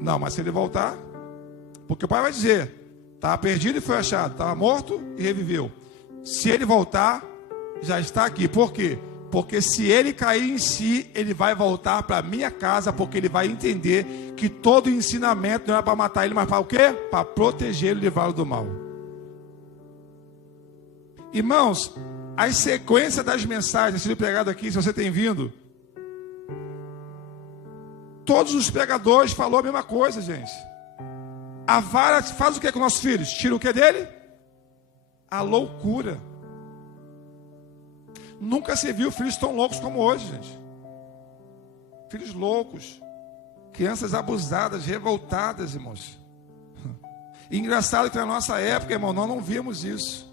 não, mas se ele voltar, porque o pai vai dizer, estava perdido e foi achado, estava morto e reviveu. Se ele voltar, já está aqui. Por quê? Porque se ele cair em si, ele vai voltar para a minha casa, porque ele vai entender que todo ensinamento não é para matar ele, mas para o quê? Para protegê-lo e livrá-lo do mal. Irmãos, as sequências das mensagens sendo pregado aqui, se você tem vindo, todos os pregadores falaram a mesma coisa, gente. A vara faz o que com nossos filhos? Tira o que dele? A loucura. Nunca se viu filhos tão loucos como hoje, gente. Filhos loucos, crianças abusadas, revoltadas, irmãos. E engraçado que na nossa época, irmão, nós não vimos isso.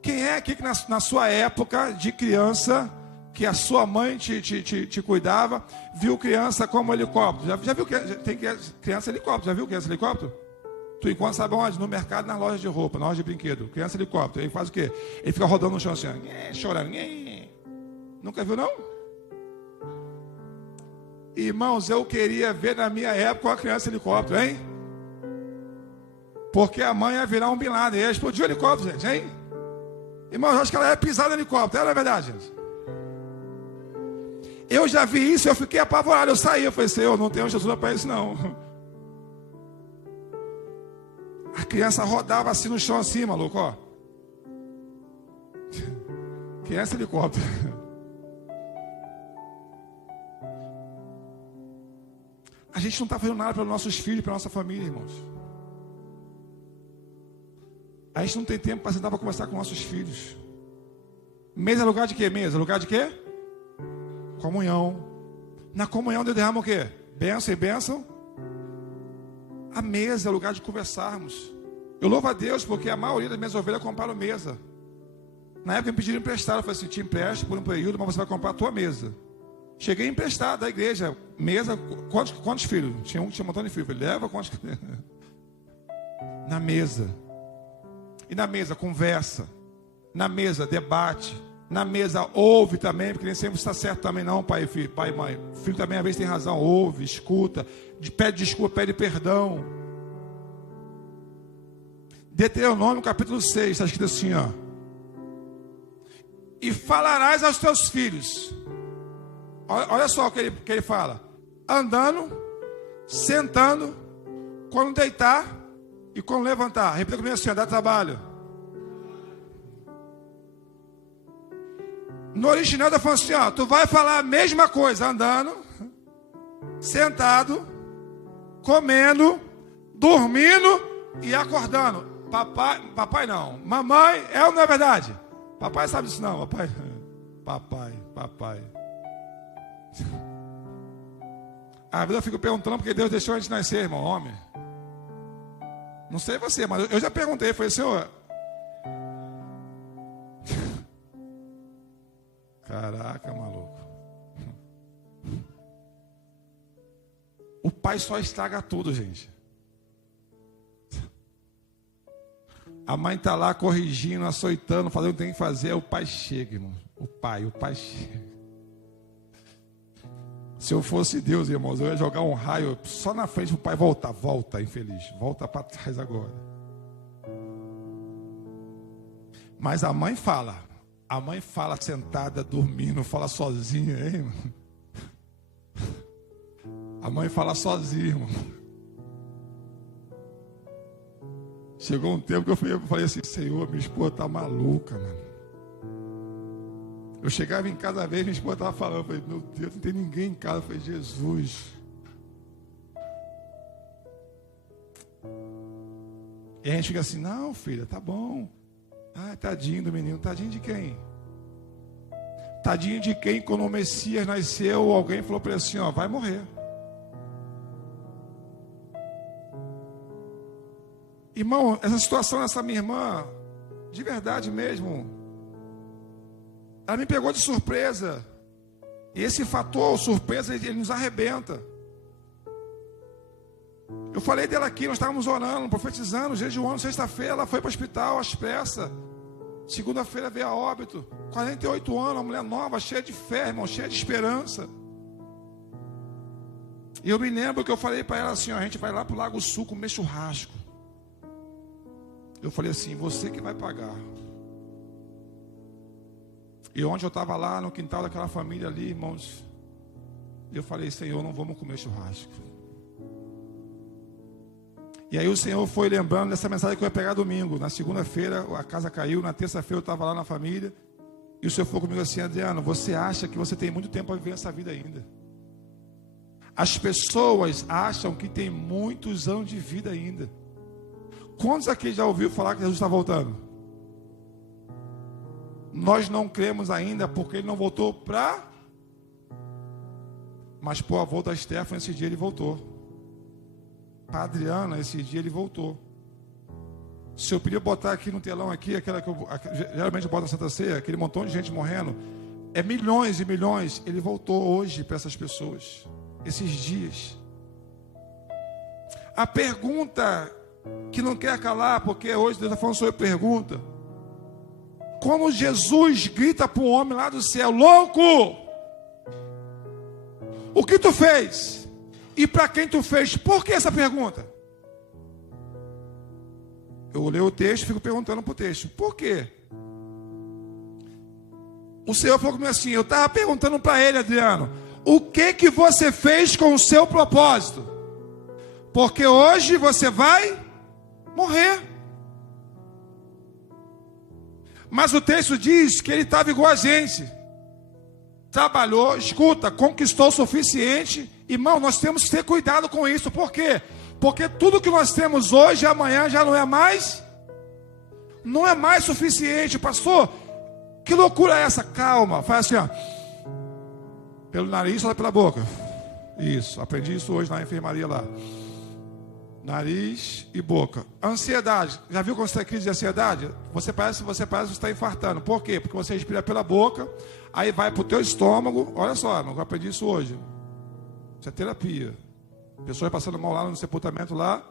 Quem é aqui que na sua época de criança, que a sua mãe te cuidava, viu criança como helicóptero? Já viu que tem criança helicóptero? Já viu criança helicóptero? Tu encontra, sabe onde? No mercado, na loja de roupa, na loja de brinquedo. Criança helicóptero. Ele faz o quê? Ele fica rodando no chão assim, chorando. Nunca viu, não? Irmãos, eu queria ver na minha época uma criança helicóptero, hein? Porque a mãe ia virar um Bin Laden, ia explodir o helicóptero, gente, hein? Irmãos, eu acho que ela ia pisar no helicóptero, era verdade, gente? Eu já vi isso, eu fiquei apavorado, eu saí, eu falei, Senhor, não tenho estrutura para isso, não. A criança rodava assim no chão, assim, maluco, ó. Criança helicóptero. A gente não está fazendo nada para os nossos filhos, para a nossa família, irmãos. A gente não tem tempo para sentar para conversar com nossos filhos. Mesa é lugar de quê? Mesa é lugar de quê? Comunhão. Na comunhão Deus derrama o quê? Bênção e bênção. A mesa é lugar de conversarmos. Eu louvo a Deus porque a maioria das minhas ovelhas compraram mesa. Na época me pediram emprestado. Eu falei assim, te empresto por um período, mas você vai comprar a tua mesa. Cheguei emprestado da igreja. Mesa, quantos filhos? Tinha um que tinha um montão de filhos. Eu falei, leva quantos? Na mesa. E na mesa, conversa. Na mesa, debate. Na mesa, ouve também, porque nem sempre está certo também não, pai e mãe. O filho também às vezes tem razão, ouve, escuta, pede desculpa, pede perdão. Deuteronômio capítulo 6, está escrito assim, ó. E falarás aos teus filhos. Olha só o que ele fala. Andando, sentando, quando deitar e quando levantar. Repita comigo assim, ó, dá trabalho. No original está falando assim, ó, tu vai falar a mesma coisa, andando, sentado, comendo, dormindo e acordando. Papai não, mamãe, é ou não é verdade? Papai sabe disso não, papai. Às vezes eu fico perguntando porque Deus deixou a gente nascer, irmão, homem. Não sei você, mas eu já perguntei, falei, Senhor... Caraca, maluco. O pai só estraga tudo, gente. A mãe está lá corrigindo, açoitando, fazendo o que tem que fazer. O pai chega, irmão. O pai chega. Se eu fosse Deus, irmãos, eu ia jogar um raio só na frente para o pai voltar. Volta, infeliz. Volta para trás agora. Mas a mãe fala. A mãe fala sentada, dormindo, fala sozinha, hein, irmão? A mãe fala sozinha, irmão. Chegou um tempo que eu falei assim, Senhor, minha esposa tá maluca, mano. Eu chegava em casa, às vezes, minha esposa estava falando, eu falei, meu Deus, não tem ninguém em casa. Eu falei, Jesus. E a gente fica assim, não, filha, tá bom. Ah, tadinho do menino. Tadinho de quem? Tadinho de quem, quando o Messias nasceu, alguém falou para ele assim, ó, vai morrer. Irmão, essa situação dessa minha irmã, de verdade mesmo, ela me pegou de surpresa. E esse fator, surpresa, ele nos arrebenta. Eu falei dela aqui, nós estávamos orando, profetizando, jejuando, sexta-feira ela foi para o hospital, às pressas. Segunda-feira veio a óbito. 48 anos, uma mulher nova, cheia de fé, irmão, cheia de esperança. E eu me lembro que eu falei para ela assim, ó, a gente vai lá para o Lago Sul comer churrasco. Eu falei assim, você que vai pagar. E onde eu estava lá, no quintal daquela família ali, irmãos, eu falei, Senhor, não vamos comer churrasco. E aí o Senhor foi lembrando dessa mensagem que eu ia pegar domingo. Na segunda-feira a casa caiu, na terça-feira eu estava lá na família. E o Senhor falou comigo assim, Adriano, você acha que você tem muito tempo para viver essa vida ainda. As pessoas acham que tem muitos anos de vida ainda. Quantos aqui já ouviram falar que Jesus está voltando? Nós não cremos ainda porque ele não voltou para... Mas por a volta da Stefan, esse dia ele voltou. Para Adriana, esse dia ele voltou. Se eu podia botar aqui no telão aqui, aquela que eu geralmente boto na Santa Ceia, aquele montão de gente morrendo, é milhões e milhões. Ele voltou hoje para essas pessoas, esses dias. A pergunta que não quer calar, porque hoje Deus está falando sobre pergunta. Quando Jesus grita para o homem lá do céu, louco, o que tu fez? E para quem tu fez? Por que essa pergunta? Eu leio o texto e fico perguntando para o texto. Por quê? O Senhor falou comigo assim, eu estava perguntando para ele, Adriano, o que você fez com o seu propósito? Porque hoje você vai morrer. Mas o texto diz que ele estava igual a gente. Trabalhou, escuta, conquistou o suficiente. Irmão, nós temos que ter cuidado com isso. Por quê? Porque tudo que nós temos hoje, amanhã já não é mais suficiente. Pastor, que loucura é essa? Calma, faz assim, ó. Pelo nariz, solta pela boca. Isso, aprendi isso hoje na enfermaria lá. nariz e boca. Ansiedade. Já viu quando você tem crise de ansiedade? Você parece que está infartando. Por quê? Porque você respira pela boca, aí vai para o teu estômago. Olha só, eu aprendi isso hoje. Isso é terapia. Pessoas passando mal lá no sepultamento lá.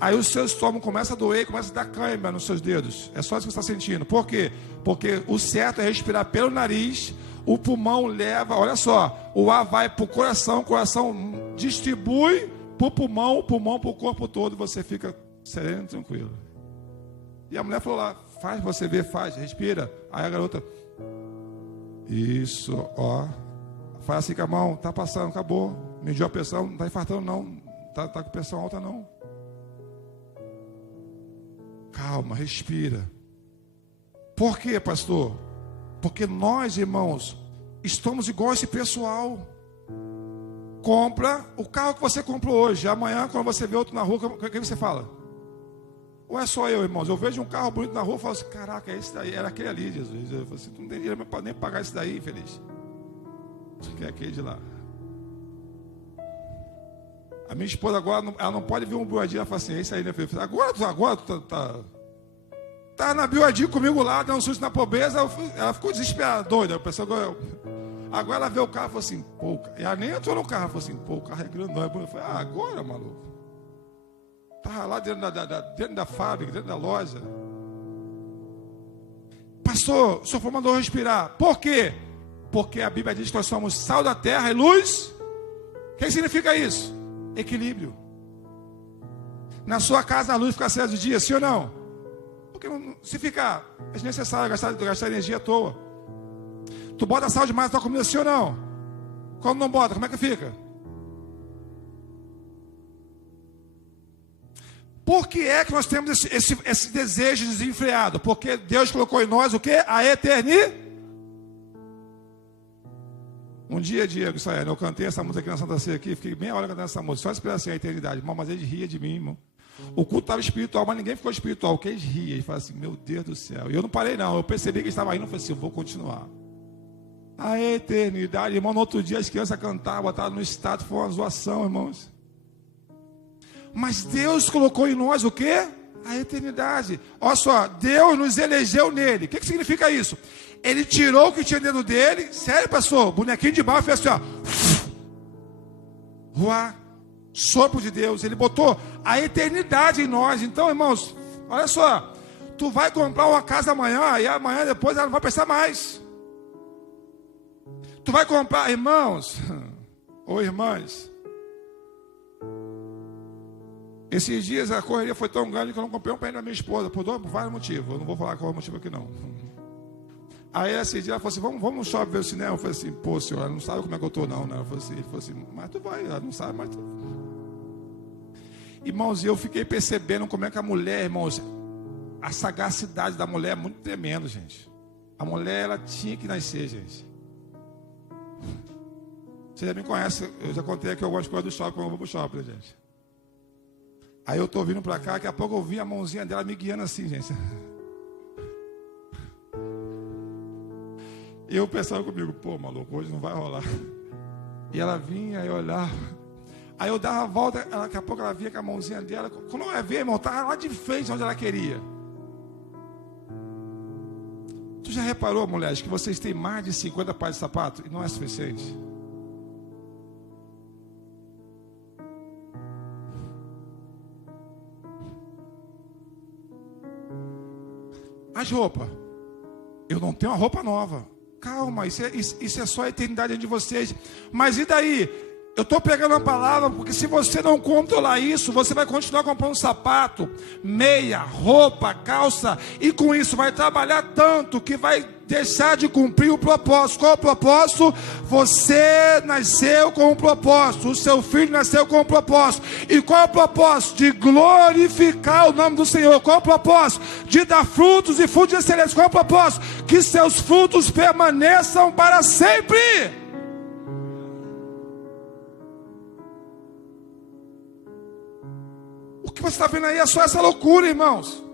Aí o seu estômago começa a doer, começa a dar cãibra nos seus dedos. É só isso que você está sentindo. Por quê? Porque o certo é respirar pelo nariz. O pulmão leva, olha só, o ar vai para o coração distribui para o pulmão para o corpo todo, e você fica sereno e tranquilo. E a mulher falou lá, faz você ver, faz, respira. Aí a garota, isso, ó, faz assim com a mão, tá passando, acabou, mediu a pressão, não tá infartando não, tá com pressão alta não. Calma, respira. Por quê, pastor? Porque nós, irmãos, estamos igual a esse pessoal. Compra o carro que você comprou hoje. Amanhã, quando você vê outro na rua, o que você fala? Ou é só eu, irmãos? Eu vejo um carro bonito na rua e falo assim, caraca, esse daí, era aquele ali, Jesus. Eu falo assim, tu não tem dinheiro nem pagar esse daí, infeliz. Você quer aquele de lá. A minha esposa agora, ela não pode ver um BYD, ela fala assim, esse aí, né, filho? Agora tu tá na BYD comigo lá, dando um susto na pobreza, ela ficou desesperada, doida. Agora ela vê o carro e falou assim, pô, ela nem entrou no carro, falou assim, pô, o carro é grandão, é bonito. Eu falei, agora, maluco. Estava lá dentro da fábrica, dentro da loja. Pastor, o senhor mandou respirar. Por quê? Porque a Bíblia diz que nós somos sal da terra e luz. O que significa isso? Equilíbrio. Na sua casa a luz fica acesa de dia, sim ou não? Porque se ficar, é desnecessário gastar energia à toa. Tu bota sal demais na tua comida, sim ou não? Quando não bota, como é que fica? Por que é que nós temos esse desejo desenfreado? Porque Deus colocou em nós o quê? A eternidade. Um dia, Diego, eu cantei essa música aqui na Santa Ceia aqui, fiquei meia hora cantando essa música, só esperando assim a eternidade. Irmão, mas eles riam de mim, irmão. O culto estava espiritual, mas ninguém ficou espiritual. O que eles riam? Eles falaram assim, meu Deus do céu. E eu não parei não, eu percebi que eles estavam rindo, eu falei assim, eu vou continuar. A eternidade, irmão, no outro dia as crianças cantavam, botavam no status, foi uma zoação, irmãos. Mas Deus colocou em nós o quê? A eternidade. Olha só, Deus nos elegeu nele. O que significa isso? Ele tirou o que tinha dentro dele, sério, pastor, bonequinho de barro, fez assim, ó. Ruá, sopro de Deus, ele botou a eternidade em nós. Então, irmãos, olha só, tu vai comprar uma casa amanhã, e amanhã depois ela não vai prestar mais. Tu vai comprar, irmãos, ou irmãs, esses dias a correria foi tão grande que eu não comprei um presente da minha esposa, por vários motivos, eu não vou falar qual é o motivo aqui não. Aí esse dia ela falou assim, vamos no shopping ver o cinema. Eu falei assim, pô senhor, ela não sabe como é que eu estou não, né? Ele falou assim, mas tu vai, ela não sabe, mas tu... Irmãos, eu fiquei percebendo como é que a mulher, irmãos, a sagacidade da mulher é muito tremenda, gente. A mulher, ela tinha que nascer, gente. Você já me conhece, eu já contei aqui algumas coisas do shopping, quando eu vou pro shopping, gente. Aí eu tô vindo pra cá, daqui a pouco eu vi a mãozinha dela me guiando assim, gente. E eu pensava comigo, pô, maluco, hoje não vai rolar. E ela vinha e olhava. Aí eu dava a volta, daqui a pouco ela vinha com a mãozinha dela. Quando eu ia ver, irmão, estava lá de frente onde ela queria. Tu já reparou, mulheres, que vocês têm mais de 50 pares de sapato e não é suficiente? As roupas. Eu não tenho uma roupa nova. Calma, isso é só a eternidade de vocês. Mas e daí? Eu estou pegando a palavra, porque se você não controlar isso, você vai continuar comprando sapato, meia, roupa, calça, e com isso vai trabalhar tanto que vai deixar de cumprir o propósito. Qual é o propósito? Você nasceu com um propósito, o seu filho nasceu com um propósito. E qual é o propósito? De glorificar o nome do Senhor. Qual é o propósito? De dar frutos e frutos excelentes. Qual é o propósito? Que seus frutos permaneçam para sempre. O que você está vendo aí é só essa loucura, irmãos.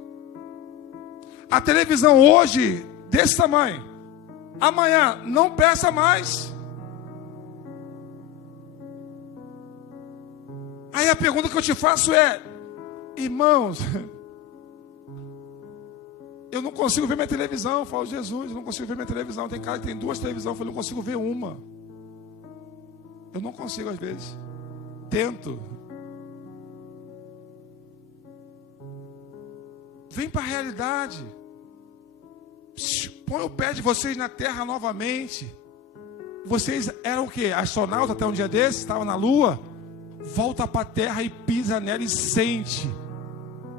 A televisão hoje, desse tamanho, amanhã não presta mais. Aí a pergunta que eu te faço é: irmãos, eu não consigo ver minha televisão. Eu falo: Jesus, eu não consigo ver minha televisão. Tem cara que tem 2 televisões. Eu falo: eu não consigo ver uma. Eu não consigo às vezes. Tento. Vem para a realidade. Põe o pé de vocês na terra novamente. Vocês eram o quê? Astronautas até um dia desses? Estavam na lua? Volta para a terra e pisa nela e sente.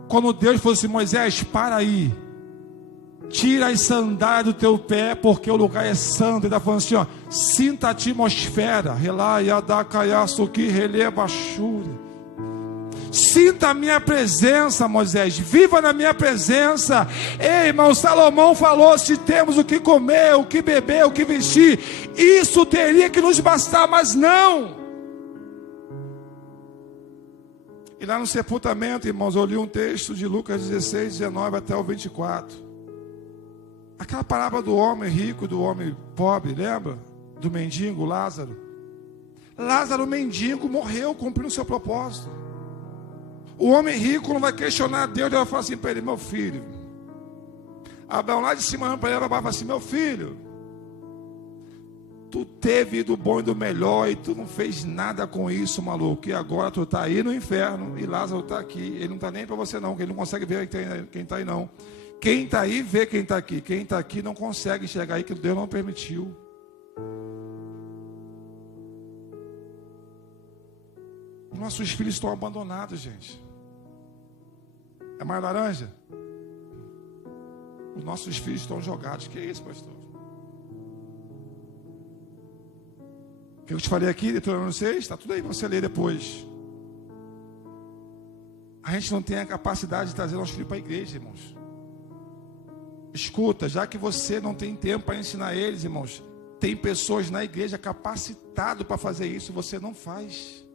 Quando Deus falou assim: Moisés, para aí. Tira as sandálias do teu pé, porque o lugar é santo. Ele está falando assim, ó: sinta a atmosfera. Sinta a minha presença, Moisés. Viva na minha presença. Ei, irmão, Salomão falou: se temos o que comer, o que beber, o que vestir, isso teria que nos bastar, mas não. E lá no sepultamento, irmãos, eu li um texto de Lucas 16, 19 até o 24. Aquela parábola do homem rico, do homem pobre, lembra? Do mendigo Lázaro. Lázaro, mendigo, morreu cumprindo o seu propósito. O homem rico não vai questionar Deus. Ele vai falar assim para ele: meu filho. Abraão lá de cima para ele, vai falar assim: meu filho, tu teve do bom e do melhor e tu não fez nada com isso, maluco. E agora tu está aí no inferno e Lázaro está aqui. Ele não está nem para você não, porque ele não consegue ver quem está aí não. Quem está aí vê quem está aqui. Quem está aqui não consegue enxergar aí, que Deus não permitiu. Nossos filhos estão abandonados, gente. É mais laranja? Os nossos filhos estão jogados. Que é isso, pastor? O que eu te falei aqui, Deuteronômio 6, está tudo aí para você ler depois. A gente não tem a capacidade de trazer nossos filhos para a igreja, irmãos. Escuta, já que você não tem tempo para ensinar eles, irmãos, tem pessoas na igreja capacitadas para fazer isso, você não faz.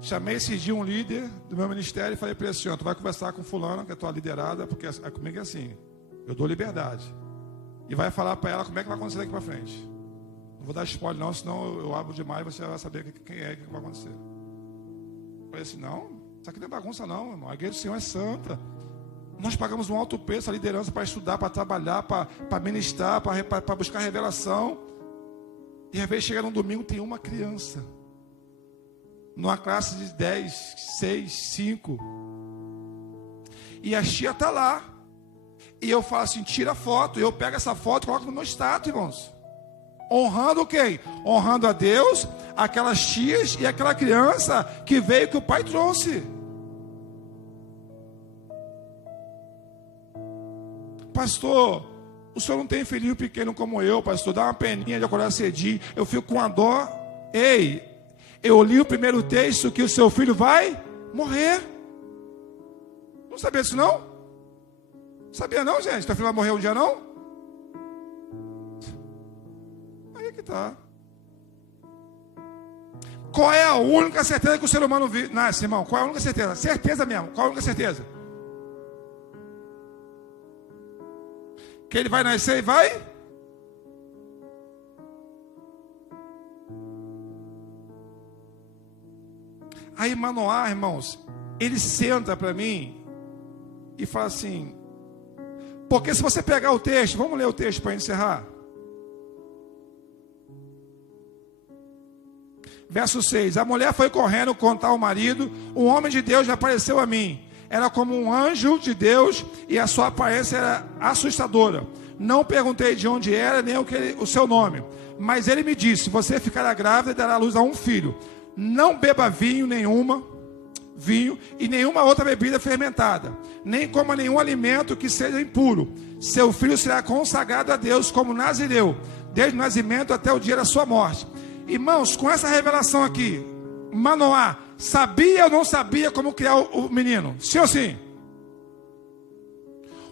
Chamei esse dia um líder do meu ministério e falei para ele assim: ó, tu vai conversar com fulana, que é a tua liderada, porque comigo é assim, eu dou liberdade. E vai falar para ela como é que vai acontecer daqui para frente. Não vou dar spoiler não, senão eu abro demais e você vai saber quem é, o que vai acontecer. Eu falei assim: não, isso aqui não é bagunça não, irmão. A igreja do Senhor é santa. Nós pagamos um alto preço, a liderança, para estudar, para trabalhar, para ministrar, para buscar revelação. E às vezes chega num domingo, tem uma criança. Numa classe de 10, 6, 5. E a tia está lá. E eu falo assim: tira a foto. Eu pego essa foto e coloco no meu status, irmãos. Honrando quem? Honrando a Deus, aquelas tias e aquela criança que veio, que o pai trouxe. Pastor, o senhor não tem filhinho pequeno como eu, pastor. Dá uma peninha de acordar cedinho. Eu fico com a dó. Ei, eu li o primeiro texto que o seu filho vai morrer. Não sabia disso não? Sabia não, gente? Teu filho vai morrer um dia não? Aí que tá. Qual é a única certeza que o ser humano nasce, irmão? Qual é a única certeza? Certeza mesmo. Qual é a única certeza? Que ele vai nascer e vai? Aí Manoá, irmãos, ele senta para mim e fala assim, porque se você pegar o texto, vamos ler o texto para encerrar. Verso 6, a mulher foi correndo contar ao marido, um homem de Deus apareceu a mim. Era como um anjo de Deus e a sua aparência era assustadora. Não perguntei de onde era, nem o seu nome. Mas ele me disse, você ficará grávida e dará à luz a um filho. Não beba vinho e nenhuma outra bebida fermentada. Nem coma nenhum alimento que seja impuro. Seu filho será consagrado a Deus como nazireu, desde o nascimento até o dia da sua morte. Irmãos, com essa revelação aqui, Manoá sabia ou não sabia como criar o menino? Sim ou sim?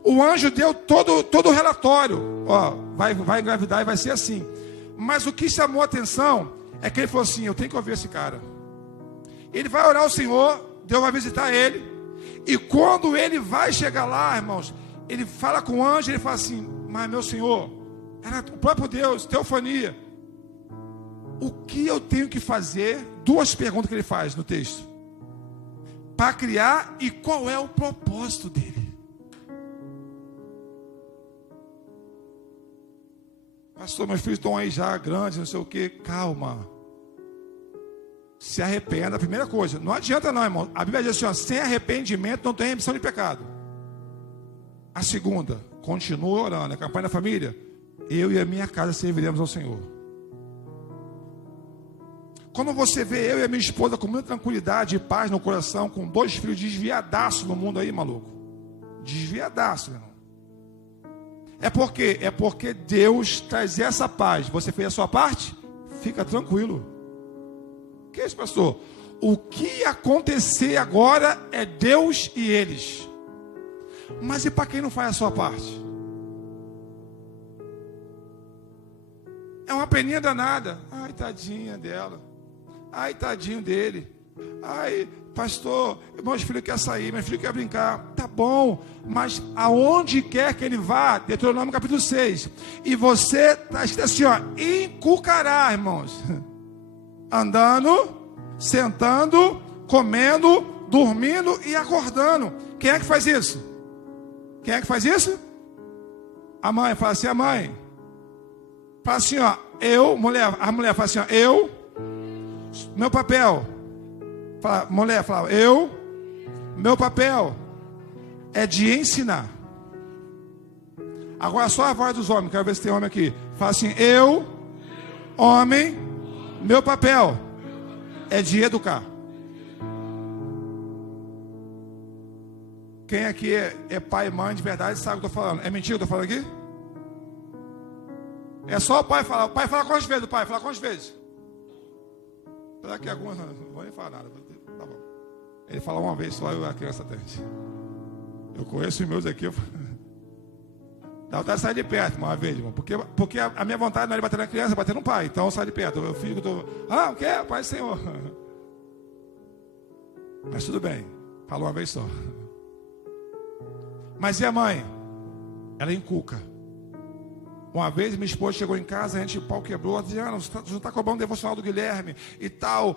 O anjo deu todo o relatório. Ó, vai engravidar e vai ser assim. Mas o que chamou a atenção é que ele falou assim, eu tenho que ouvir esse cara. Ele vai orar ao Senhor, Deus vai visitar ele. E quando ele vai chegar lá, irmãos, ele fala com o anjo, ele fala assim, mas meu Senhor, Era o próprio Deus, teofania. O que eu tenho que fazer? Duas perguntas que ele faz no texto. Para criar e qual é o propósito dele? Pastor, meus filhos estão aí já grandes, não sei o que. Calma. Se arrependa. A primeira coisa, não adianta não, irmão. A Bíblia diz assim, ó, sem arrependimento não tem remissão de pecado. A segunda, continue orando. A campanha da família. Eu e a minha casa serviremos ao Senhor. Quando você vê eu e a minha esposa com muita tranquilidade e paz no coração, com 2 filhos desviadaços no mundo aí, maluco. Desviadaço, meu irmão. É porque Deus traz essa paz. Você fez a sua parte? Fica tranquilo. O que é isso, pastor? O que acontecer agora é Deus e eles. Mas e para quem não faz a sua parte? É uma peninha danada. Ai, tadinha dela. Ai, tadinho dele. Ai, pastor, meus filhos querem sair, meu filho quer brincar. Tá bom, mas aonde quer que ele vá, Deuteronômio capítulo 6. E você está escrito assim, ó, inculcará, irmãos. Andando, sentando, comendo, dormindo e acordando. Quem é que faz isso? Quem é que faz isso? A mãe. Fala assim, a mãe. Fala assim, ó, a mulher fala assim, ó, meu papel. Fala, mulher, fala, meu papel é de ensinar. Agora só a voz dos homens, quero ver se tem homem aqui. Fala assim, homem, meu papel é de educar. Quem aqui é pai e mãe de verdade sabe o que eu estou falando. É mentira que eu estou falando aqui? É só o pai falar. O pai fala quantas vezes? O pai fala quantas vezes? Será que algumas não vou nem falar nada? Tá bom. Ele fala uma vez só e a criança atende. Eu conheço os meus aqui. Dá vontade de sair de perto uma vez, irmão. Porque a minha vontade não é de bater na criança, é bater no pai. Então eu saio de perto. Eu fico, o que é? Pai, Senhor. Mas tudo bem. Fala uma vez só. Mas e a mãe? Ela inculca. Uma vez minha esposa chegou em casa, a gente, o pau quebrou. Ela disse, você não está cobrando o devocional do Guilherme e tal.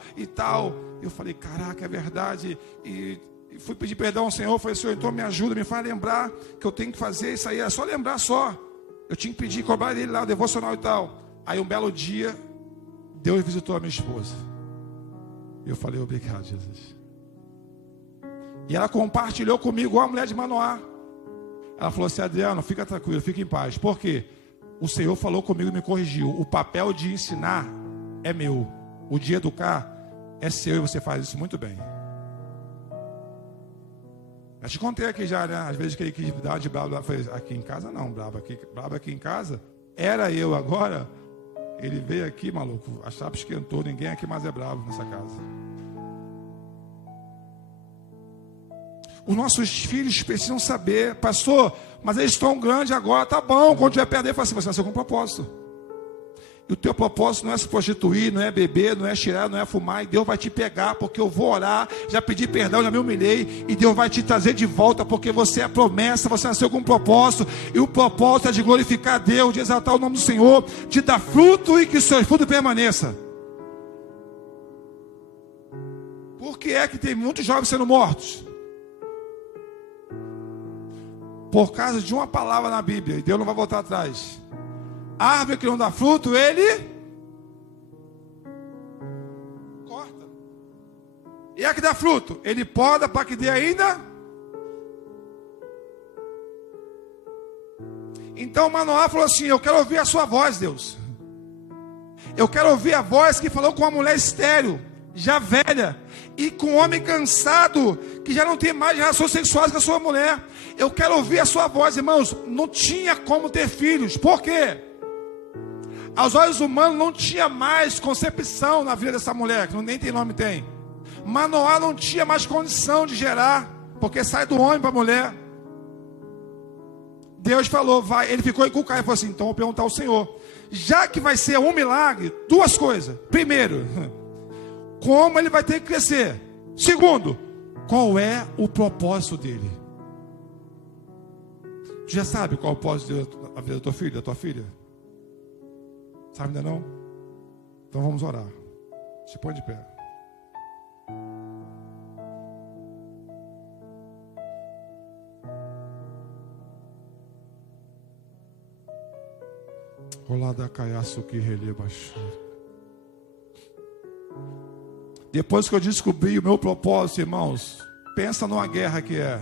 Eu falei, caraca, é verdade. E fui pedir perdão ao Senhor. Falei, Senhor, então me ajuda, me faz lembrar que eu tenho que fazer isso aí. É só lembrar só. Eu tinha que pedir, cobrar dele lá o devocional e tal. Aí um belo dia, Deus visitou a minha esposa. E eu falei, obrigado, Jesus. E ela compartilhou comigo igual a mulher de Manoá. Ela falou assim, Adriano, fica tranquilo, fica em paz. Por quê? O Senhor falou comigo e me corrigiu. O papel de ensinar é meu. O de educar é seu e você faz isso muito bem. Eu te contei aqui já, né? Às vezes que ele quis dar de bravo. Aqui em casa não, bravo aqui em casa. Era eu agora. Ele veio aqui, maluco. A chapa esquentou, ninguém aqui mais é bravo nessa casa. Os nossos filhos precisam saber, pastor, mas eles estão grandes agora, tá bom, quando tiver perto dele, fala assim, você nasceu com um propósito. E o teu propósito não é se prostituir, não é beber, não é cheirar, não é fumar, e Deus vai te pegar, porque eu vou orar, já pedi perdão, já me humilhei, e Deus vai te trazer de volta, porque você é promessa, você nasceu com um propósito, e o propósito é de glorificar a Deus, de exaltar o nome do Senhor, de dar fruto e que o seu fruto permaneça. Por que é que tem muitos jovens sendo mortos? Por causa de uma palavra na Bíblia, e Deus não vai voltar atrás. A árvore que não dá fruto, ele corta. E a que dá fruto, ele poda para que dê ainda. Então Manoá falou assim, eu quero ouvir a sua voz, Deus. Eu quero ouvir a voz que falou com uma mulher estéril, já velha, e com um homem cansado, que já não tem mais relações sexuais com a sua mulher. Eu quero ouvir a sua voz, irmãos. Não tinha como ter filhos. Por quê? Aos olhos humanos não tinha mais concepção na vida dessa mulher, que nem tem nome, tem. Manoá não tinha mais condição de gerar, porque sai do homem para a mulher. Deus falou, vai. Ele ficou encucado e falou assim, então vou perguntar ao Senhor. Já que vai ser um milagre, duas coisas. Primeiro, como ele vai ter que crescer. Segundo, qual é o propósito dele? Já sabe qual é o propósito da vida do teu filho, da tua filha? Sabe ainda não? Então vamos orar. Se põe de pé. Rolada caiaço que releva. Depois que eu descobri o meu propósito, irmãos, pensa numa guerra que é.